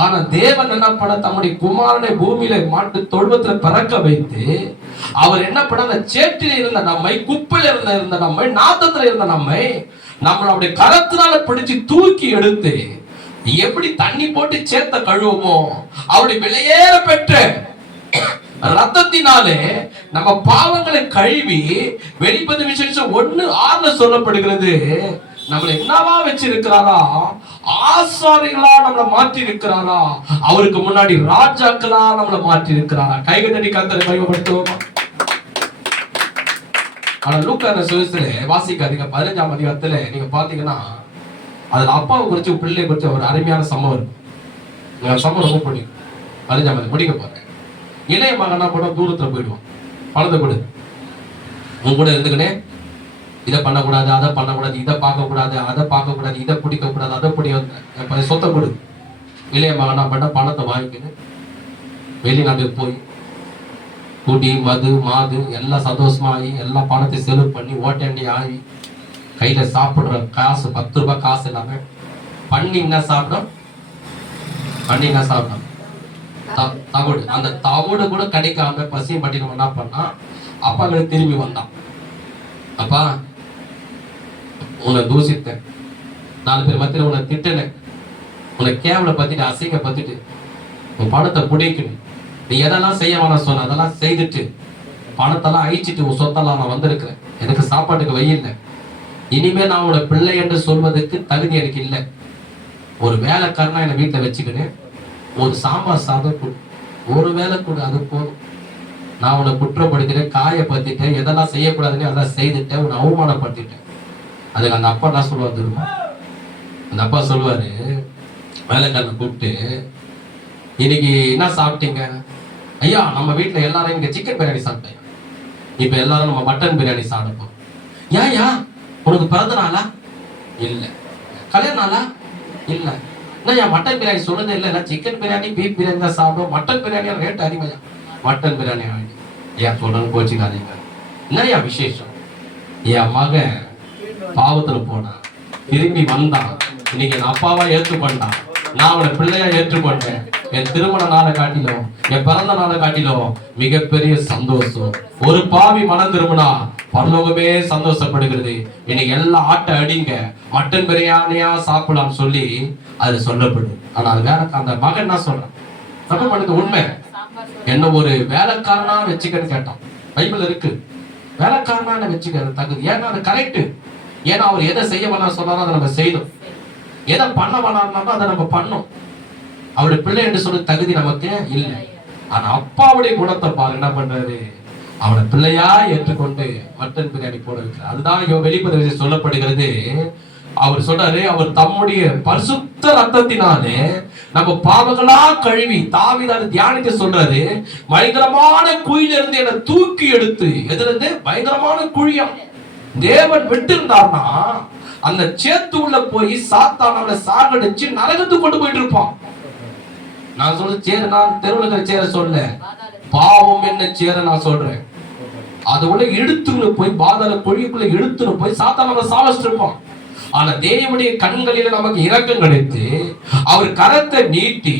ஆனா தேவன் என்ன பண்ண, தம்முடைய குமாரனை பூமியில மாட்டு தொழுவத்துல பிறக்க வைத்து, அவர் என்ன பண்ண, அந்த சேற்றில் இருந்த நம்மை, குப்பில இருந்த நம்மை, நாத்தத்துல இருந்த நம்மை நம்மளுடைய கரத்தினால பிடிச்சு தூக்கி எடுத்து, எப்படி தண்ணி போட்டு சேத்த கழுவுமோ அவருடைய விலையேற பெற்ற ரத்தத்தினாலே நம்ம பாவங்களை கழுவி வெளிப்பது விசேஷம் 1:6 சொல்லப்படுகிறது. நம்மளை என்னவா வச்சிருக்கிறாரா, ஆசாரிகளா நம்மளை மாற்றி இருக்கிறாரா, அவருக்கு முன்னாடி ராஜாக்களா நம்மளை மாற்றி இருக்கிறாரா. கைகத்தடி கர்த்தரை மகிமைப்படுத்துவோமா. ஆனா லூக்கா சுவிசேஷத்துல வாசிக்காதீங்க, 15ஆம் அதிகாரத்துல நீங்க பாத்தீங்கன்னா அதுல அப்பாவை குறிச்சு பிள்ளை குறிச்சு ஒரு அருமையான சம்பவம் இருக்கு. சம்பவம் ரொம்ப பிடிக்கும். 15ஆம் அதிகாரம் முடிக்க போறேன். இளைய மகன் என்ன பண்ண, தூரத்துல போயிடுவான், பணத்தை கொடு, உன் கூட இருந்துக்கினே இதை பண்ணக்கூடாது, அதை பண்ணக்கூடாது, இதை பார்க்கக்கூடாது, அதை பார்க்கக்கூடாது, இதை பிடிக்க கூடாது, அதை பிடிக்க சொத்தை கொடு. இளைய மகனா பண்ண பணத்தை வாங்கிக்கணும், வெளிநாட்டுக்கு போய் குடி மது மாது எல்லாம் சந்தோஷமாகி எல்லா பணத்தை செலவு பண்ணி ஓட்டாண்டி ஆகி கையில சாப்பிடுற காசு 10 ரூபாய் காசு இல்லாம பண்ணி என்ன சாப்பிடும், பண்ணி என்ன சாப்பிடும், தவிடு. அந்த தவிடு கூட கிடைக்காம பசியும் பட்டி என்ன பண்ணா, அப்பா திரும்பி வந்தான். அப்பா உன்னை தூசித்தேன், 4 பேர் மத்தியில உன்னை திட்டுனேன், உன்னை கேவல பத்திட்டு அசிங்க பத்திட்டு உன் பணத்தை பிடிக்கணும், நீ எதெல்லாம் செய்ய வேணாம் சொன்ன அதெல்லாம் செய்துட்டு பணத்தெல்லாம் அழிச்சிட்டு உன் சொத்தெல்லாம் நான் வந்திருக்கிறேன், எனக்கு சாப்பாட்டுக்கு வழி இல்லை, இனிமே நான் உன்னோட பிள்ளை என்று சொல்வதற்கு தகுதி எனக்கு இல்லை, ஒரு வேலைக்காரனா என்னை வீட்டில் வச்சுக்கின்னு ஒரு சாம்பார் சாதம் கொடு, ஒரு வேலை கொடு, அது போதும், நான் உன்னை குற்றப்படுத்திட்டேன், காயப்படுத்திட்டேன், எதெல்லாம் செய்யக்கூடாதுன்னு அதெல்லாம் செய்துட்டேன், உன்னை அவமானப்படுத்திட்டேன். அதுக்கு அந்த அப்பா என்ன சொல்லுவார் தெரியுமா? அந்த அப்பா சொல்லுவாரு, வேலைக்காரனை கூப்பிட்டு, இன்னைக்கு என்ன சாப்பிட்டீங்க? ஐயா நம்ம வீட்டுல எல்லாரும் இங்க சிக்கன் பிரியாணி சாப்பிட்டேன், இப்ப எல்லாரும் நம்ம மட்டன் பிரியாணி சாப்பிடுவோம். ஏன் யா உனக்கு பிறந்த நாளா? இல்ல. கல்யாண நாளா? இல்ல. என்ன மட்டன் பிரியாணி சொன்னது இல்லை, சிக்கன் பிரியாணி பீஃப் பிரியாணி தான் சாப்பிடுவோம், மட்டன் பிரியாணி ரேட் அதிகமையா, மட்டன் பிரியாணி வாங்கி ஏன் சொல்றேன்னு கோச்சிக்காதீங்க. என்னையா விசேஷம்? என் மகன் பாவத்துல போனான், திரும்பி வந்தான், இன்னைக்கு என் அப்பாவா ஏற்றுக்கொண்டான், நான் அவனை பிள்ளையா ஏற்றுக்கொண்டேன். என் திருமண நாளை காட்டிலும் என் பிறந்த நாளை காட்டிலும் மிகப்பெரிய சந்தோஷம். ஒரு பாவி மனம் திரும்பினா பரலோகமே சந்தோஷப்படுகிறது. இன்னைக்கு எல்லாம் ஆட்டை அடிங்க, மட்டன் பிரியாணியா சாப்பிடலாம் சொல்லி அது சொல்லப்படுது. ஆனா அது வேற அந்த மகன் என்ன சொல்றான், தப்பு பண்ணது உண்மை, என்ன ஒரு வேலைக்காரனா வச்சுக்கன்னு கேட்டான். பைபிள் இருக்கு, வேலைக்காரனா வச்சுக்க தகுதி, ஏன்னா அது கரெக்ட். ஏன்னா அவர் எதை செய்ய வேணாம் சொன்னாலும் அதை நம்ம செய்தோம், எதை பண்ண வேணாம்னாலும் அதை நம்ம பண்ணோம். அவருடைய பிள்ளை என்று சொல்ல தகுதி நமக்கு இல்லை. ஆனா அப்பாவுடைய குணத்தை பாரு, என்ன பண்றாரு, அவனை பிள்ளையா ஏற்றுக்கொண்டு மட்டன் பிரியாணி போட வைக்கிறார். அதுதான் வெளிப்படையாக சொல்லப்படுகிறது. அவர் சொல்றாரு, அவர் தம்முடைய பரிசுத்த ரத்தத்தினாலே நம்ம பாவங்களா கழுவி, தாவீது அதை தியானித்து சொல்றாரு, பயங்கரமான குழியிலிருந்து என்னை தூக்கி எடுத்து, எதுல இருந்து? பயங்கரமான குழியா தேவன் விட்டு இருந்தார்னா அந்த சேத்து உள்ள போய் சாத்தான் அவனை சாகடிச்சு நரகத்துக்கு கொண்டு போயிட்டு இருப்பான். நான் சொல்ற சேர, நான் தெருவுல சேர சொல்ல, பாவம் என்ன சேர நான் சொல்றேன். அது உள்ள இழுத்துன்னு போய் பாதாள குழிக்குள்ள இழுத்துன்னு போய் சாத்தான் நம்ம சாவச்சிட்டு இருப்பான். ஆனா தேவனுடைய கண்களில நமக்கு இரக்கம் கிடைத்து அவர் கரத்தை நீட்டி,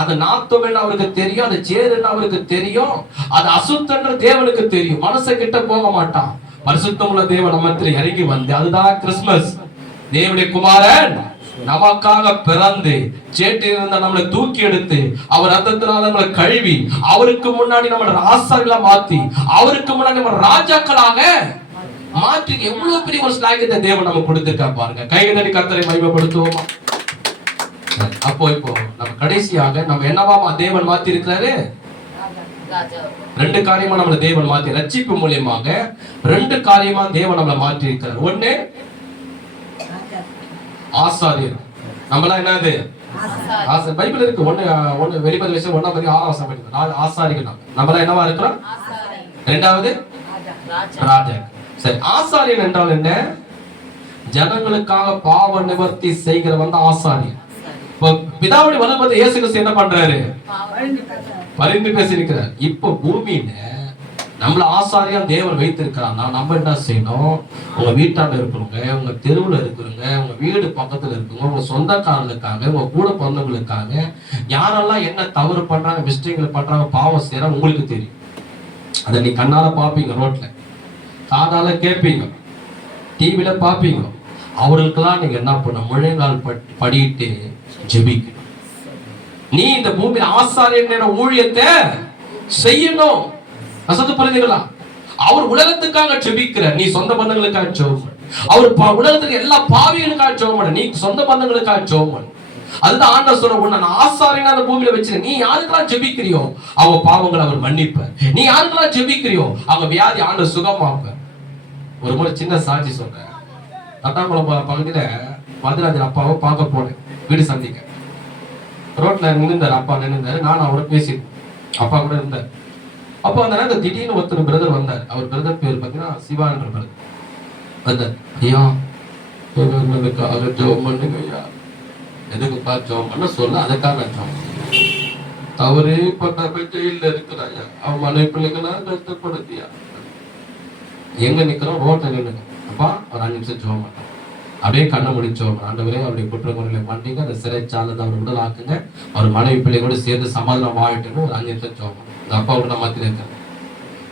அது நாத்தம் என்ன அவருக்கு தெரியும், அது சேருன்னு அவருக்கு தெரியும், அது அசுத்தன்ற தேவனுக்கு தெரியும். மனசை கிட்ட போக மாட்டான். பரிசுத்தம் உள்ள தேவன் நம்மத்தில் இறங்கி வந்து, அதுதான் கிறிஸ்துமஸ். தேவனுடைய குமாரன் நமக்காக பிறந்து சேட்டில் இருந்த நம்மளை தூக்கி எடுத்து அவர் ரத்தத்தினால நம்மளை கழுவி அவருக்கு முன்னாடி நம்மளை ஆசாரிகளா மாத்தி அவருக்கு முன்னாடி நம்ம ராஜாக்களாக மாற்றி எவ்வளவு பெரிய ஒரு ஸ்லாகியத்தை தேவன் நமக்கு கொடுத்திருக்கா பாருங்க. கைகளை கர்த்தரை மகிமைப்படுத்துவோமா? அப்போ இப்போ நம்ம கடைசியாக நம்ம என்னவா தேவன் மாத்தி இருக்கிறாரு? 2 காரியமா நம்மளை தேவன் மாத்தி, ரட்சிப்பு மூலியமாக 2 காரியமா தேவன் நம்மளை மாற்றி இருக்கிறார். ஒண்ணு ஆசாரியர். நம்மளாம் என்னது? பைபிள் இருக்கு. ஒண்ணு வெளிப்படை விஷயம் 1:6 படிக்கிறோம். ஆசாரிகள் நம்மளாம் என்னவா இருக்கிறோம்? 2வது ராஜா. சரி, ஆசாரியன் என்றால் என்ன? ஜனங்களுக்காக பாவ நிவர்த்தி செய்கிறவன் ஆசாரியன். பிதாவுடைய வலப்பத்தை இயேசு கிறிஸ்து என்ன பண்றாரு? பரிந்து பேசியிருக்கிறார். இப்ப பூமியில நம்மள ஆசாரியா தேவன் வைத்திருக்கிறான். நம்ம என்ன செய்யணும்? உங்க வீட்டாண்ட இருக்கிறவங்க, உங்க தெருவுல இருக்கிறவங்க, உங்க வீடு பக்கத்துல இருக்கிறவங்க, உங்க சொந்தக்காரங்களுக்காக, உங்க கூட பிறந்தவங்களுக்காக யாரெல்லாம் என்ன தவறு பண்றாங்க, மிஸ்டேக்கள் பண்றாங்க, பாவம் செய்யறாங்க உங்களுக்கு தெரியும். அதை நீ கண்ணால பாப்பீங்க, ரோட்ல காதால கேட்பீங்க, டிவில பாப்பீங்க. அவர்களுக்கெல்லாம் நீங்க என்ன பண்ண? முழங்கால் படிட்டு ஜெபிக்கணும். நீ இந்த பூமியில ஆசாரியன் ஊழியத்தை செய்யணும். அசத்து புரிஞ்சுங்களா? அவர் உலகத்துக்காக ஜெபிக்கிறார், நீ சொந்த பந்தங்களுக்காக ஜெபம். அவர் உலகத்துக்கு எல்லா பாவிகளுக்காக ஜெபம் பண்ண, நீ சொந்த பந்தங்களுக்காக ஜெபம் பண்ண. அதுதான் ஆண்டவர் சொல்ற, உன்னை ஆசாரியனா அந்த பூமியில வச்சு நீ யாருக்கெல்லாம் ஜெபிக்கிறியோ அவங்க பாவங்களை அவர் மன்னிப்பார். நீ யாருக்கெல்லாம் ஜெபிக்கிறியோ அவங்க வியாதி ஆண்டவர் சுகமாப்பார். ஒரு முறை சின்ன சாட்சி சொல்றேன். தட்டாங்குளம் பகுதியில மதுராஜன் அப்பாவை பார்க்க போனேன், வீடு சந்திக்க. ரோட்ல நின்றுந்தாரு, அப்பா நின்றுந்தாரு, நானும் அவரை பேசிட்டேன், அப்பா கூட இருந்தார். அப்போ அந்த நேரத்தில் திடீர்னு ஒருத்தர் பிரதர் வந்தார். அவர் பிரதர் பேர் பார்த்தீங்கன்னா சிவான்ற பிரதர் வந்தார். ஐயா எங்களுக்காக ஜெபம் பண்ணுங்க ஐயா. எதுக்குப்பா ஜெபம் பண்ண சொல்ல? அதுக்காக ஜெபம். தவறே பண்ண போய் ஜெயில இருக்கிறாயா, அவன் மனை பிள்ளைங்களாம் கஷ்டப்படுத்தியா. எங்க நிக்கிறோம்? ரோட்ல நின்னுங்க. அப்பா ஒரு 5 நிமிஷம் ஜெபம் பண்ண. அப்படியே கண்ணை முடிச்சோம். ஆண்டவரே அவருடைய குற்றங்களை மன்னிங்க, அந்த சிறைச்சாலை அவர் உடல் ஆக்குங்க, அவர் மனைவி பிள்ளை கூட சேர்ந்து சமாதானம் வாழட்டுன்னு ஒரு 5 நிமிஷம் ஜெபம். இந்த அப்பா கூட நான் மாத்திர இருக்கேன்.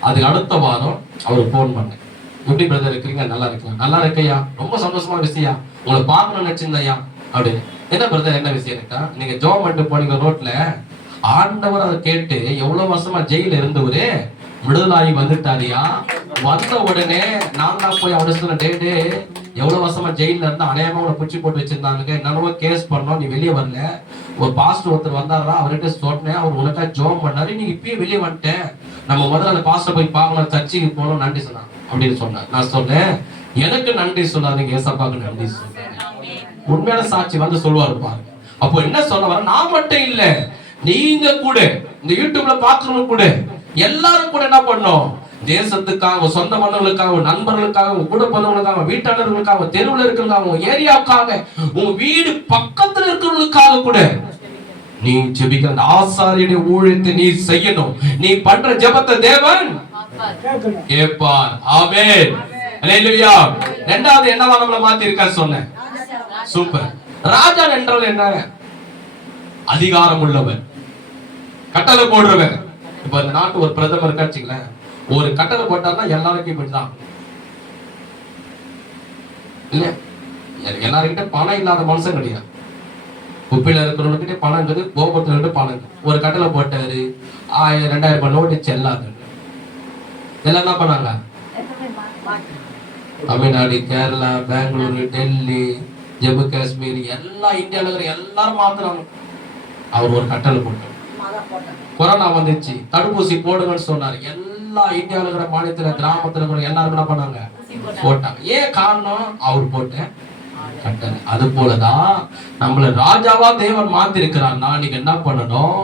அதுக்கு அடுத்த வாரம் அவர் போன் பண்ணேன். எப்படி பிரதர் இருக்கிறீங்க? நல்லா இருக்கலாம். நல்லா இருக்கையா, ரொம்ப சந்தோஷமா விஷயம், உங்களை பார்க்கணும்னு நினைச்சிருந்தையா அப்படின்னு. என்ன பிரதர் என்ன விஷயம் இருக்கா? நீங்க ஜோம் பண்ணிட்டு போனீங்க ரோட்ல, ஆண்டவர் அதை கேட்டு எவ்வளவு வருஷமா ஜெயில இருந்தவரு விடுதலாகி வந்துட்டாரியா. வந்த உடனே நான் தான் போய் அவனை சொன்ன, டே எவ்வளவு வருஷமா ஜெயில இருந்தா அநேகமா உன பிடிச்சி போட்டு வச்சிருந்தாங்க, என்னவோ கேஸ் பண்ணோம், நீ வெளியே வரல. ஒரு பாஸ்டர் ஒருத்தர் வந்தாரா, அவர்கிட்ட சொன்னேன், அவர் உனக்கா ஜோம் பண்ணாரு, நீ இப்பயே வெளியே வந்துட்டேன், நம்ம முதல்ல அந்த பாஸ்டர் போய் பார்க்கணும், சர்ச்சைக்கு போகணும், நன்றி சொன்னான் அப்படின்னு சொன்னார். நான் சொன்னேன், எனக்கு நன்றி சொல்லாதீங்க, ஏசப்பாக்கு நன்றி சொன்னேன். உண்மையான சாட்சி வந்து சொல்லுவாரு பாருங்க. அப்போ என்ன சொல்ல வர, நான் மட்டும் இல்ல, நீங்க கூட இந்த யூடியூப்ல பாக்குறவங்க கூட எல்லாரும் கூட என்ன பண்ணோம், தேசத்துக்காக, சொந்த மன்னர்களுக்காக, நண்பர்களுக்காக, கூட பிறந்தவங்களுக்காக, வீட்டாளர்களுக்காக, தெருவில் இருக்கிறவங்க, ஏரியாவுக்காக, உங்க வீடு பக்கத்துல இருக்கிறவங்களுக்காக கூட நீ ஜெபிக்கிற ஆசாரியனுடைய ஊழியத்தை நீ செய்யணும். நீ பண்ற ஜெபத்தை தேவன் கேட்பார். ஆமென், அல்லேலூயா. இரண்டாவது என்னவா நம்மள மாத்தி இருக்கா சொன்னேன். சூப்பர். ராஜா என்றால் என்ன? அதிகாரம் உள்ளவன், கட்டளை போடுறவன். இப்ப இந்த நாட்டு ஒரு பிரதமர் இருக்காச்சுங்களேன், ஒரு கட்டளை போட்டார்னா எல்லாருக்கும் இப்படிதான் இல்ல. எல்லாருக்கிட்ட பணம் இல்லாத மனுஷன் கிடையாது. குப்பையில இருக்கிறவங்கிட்ட பணம் இருக்குது, கோபுரத்துல பணம். ஒரு கட்டளை போட்டாரு, 1000 2000 நோட்டு செல்லாது. எல்லாம் என்ன பண்ணாங்க, தமிழ்நாடு, கேரளா, பெங்களூரு, டெல்லி, ஜம்மு காஷ்மீர், எல்லா இந்தியாவில் இருக்கிற எல்லாரும் மாத்துறாங்க. அவர் ஒரு கட்டளை போட்டார். கொரோனா வந்துச்சு, தடுப்பூசி போடுங்கன்னு சொன்னார். எல்லா இந்தியாவில் இருக்கிற மாநிலத்துல, கிராமத்துல இருக்கிற எல்லாரும் என்ன பண்ணாங்க, போட்டாங்க. ஏன் காரணம், அவர் போட்ட கட்டளை. அது போலதான் நம்மள ராஜாவா தேவன் மாத்தி இருக்கிறான்னா, நீங்க என்ன பண்ணணும்,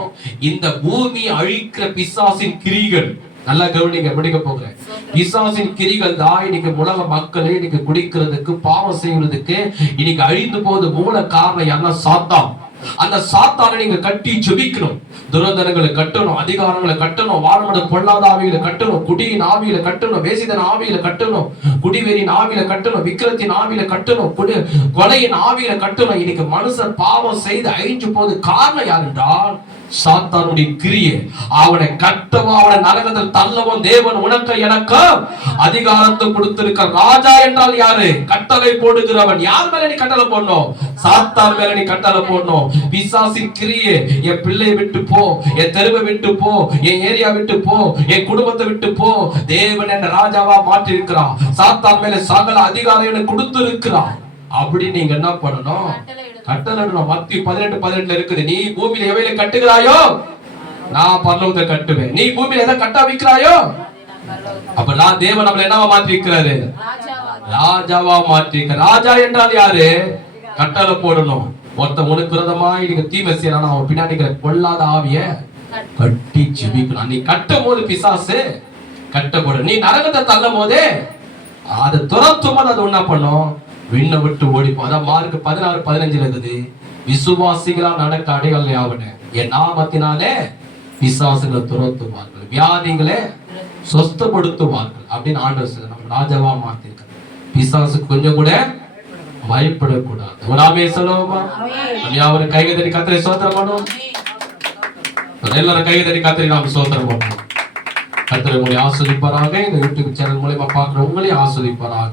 இந்த பூமி அழிக்கிற பிசாசின் கிரிகள் நல்லா கவனிங்க, படிக்க போகிறேன். பிசாசின் கிரிகள் தான் இன்னைக்கு உலக மக்களே இன்னைக்கு குடிக்கிறதுக்கு, பாவம் செய்வதற்கு இன்னைக்கு அழிந்து போது மூல காரணம் யாருன்னா சாத்தான். அந்த சாத்தானை நீங்க கட்டி ஜெபிக்கணும். துரந்தரங்களை கட்டணும், அதிகாரங்களை கட்டணும், வாழ்மட பொல்லாத ஆவிகளை கட்டணும், குடியின் ஆவியில கட்டணும், வேசிதன் ஆவியில கட்டணும், குடிவெறியின் ஆவியில கட்டணும், விக்கிரத்தின் ஆவியில கட்டணும், கொலையின் ஆவியில கட்டணும். இன்னைக்கு மனுஷன் பாவம் செய்து அழிஞ்சு போது காரணம் யார் என்றால் சாத்தானுடைய கிரியை. அவனை கட்டவும் அவனை நரகத்தில் தள்ளவும் தேவன் உனக்கு எனக்கு அதிகாரத்தை கொடுத்திருக்க. ராஜா என்றால் யாரு? கட்டளை போடுகிறவன். யார் மேல நீ கட்டளை போடணும்? சாத்தான் மேல நீ கட்டளை போடணும். பிசாசின் கிரியை, என் பிள்ளையை விட்டு போ, என் தெருவை விட்டு போ, என் ஏரியா விட்டு போ, என் குடும்பத்தை விட்டு போ. தேவன் என்ன ராஜாவா மாற்றி இருக்கிறான். சாத்தான் மேல சகல அதிகாரம் கொடுத்திருக்கிறான். அப்படி நீங்க என்ன பண்ணணும், கட்டளை. மத்திய 18:18 இருக்குது. நீ பூமியில எவையில கட்டுகிறாயோ நான் பரலோகத்தை கட்டுவேன். நீ பூமியில எதை கட்ட வைக்கிறாயோ. அப்ப நான் தேவன் நம்மள என்னவா மாற்றி இருக்கிறாரு? ராஜாவா மாற்றி இருக்க. ராஜா என்றால் யாரு? கட்டளை போடணும். ஒருத்த உனக்கு விரோதமா நீங்க தீமை செய்யறானா, அவன் பின்னாடி கொள்ளாத ஆவிய கட்டி ஜெபிக்கணும். நீ கட்டும் போது பிசாசு கட்டப்படும். நீ நரகத்தை தள்ளும் போதே அதை துரத்தும் போது அது என்ன பண்ணும், விண்ணை விட்டு ஓடிப்போம். அதான் மார்க் 16:15 இருக்குது. விசுவாசிகளா நடக்க அடையாளம் யாவன, என் நாமத்தினாலே பிசாசுகளை துரத்துவார்கள், வியாதிகளை சொஸ்தப்படுத்துவார்கள் அப்படின்னு ஆண்டவர் நம்ம ராஜாவா மாத்திருக்க. பிசாசு கொஞ்சம் கூட பயப்படக்கூடாது. ஒரு ஆமென் சொல்லுவோமா? யாவரும் கையை தட்டி கர்த்தரை ஸ்தோத்திரம் பண்ணுவோம். எல்லாரும் கையை தட்டி கர்த்தரை நாம ஸ்தோத்திரம் பண்ணுவோம். கர்த்தர் உங்களை ஆசீர்வதிப்பாராக. இந்த யூடியூப் சேனல் மூலமா பார்க்கிற உங்களையும் ஆசீர்வதிப்பாராக.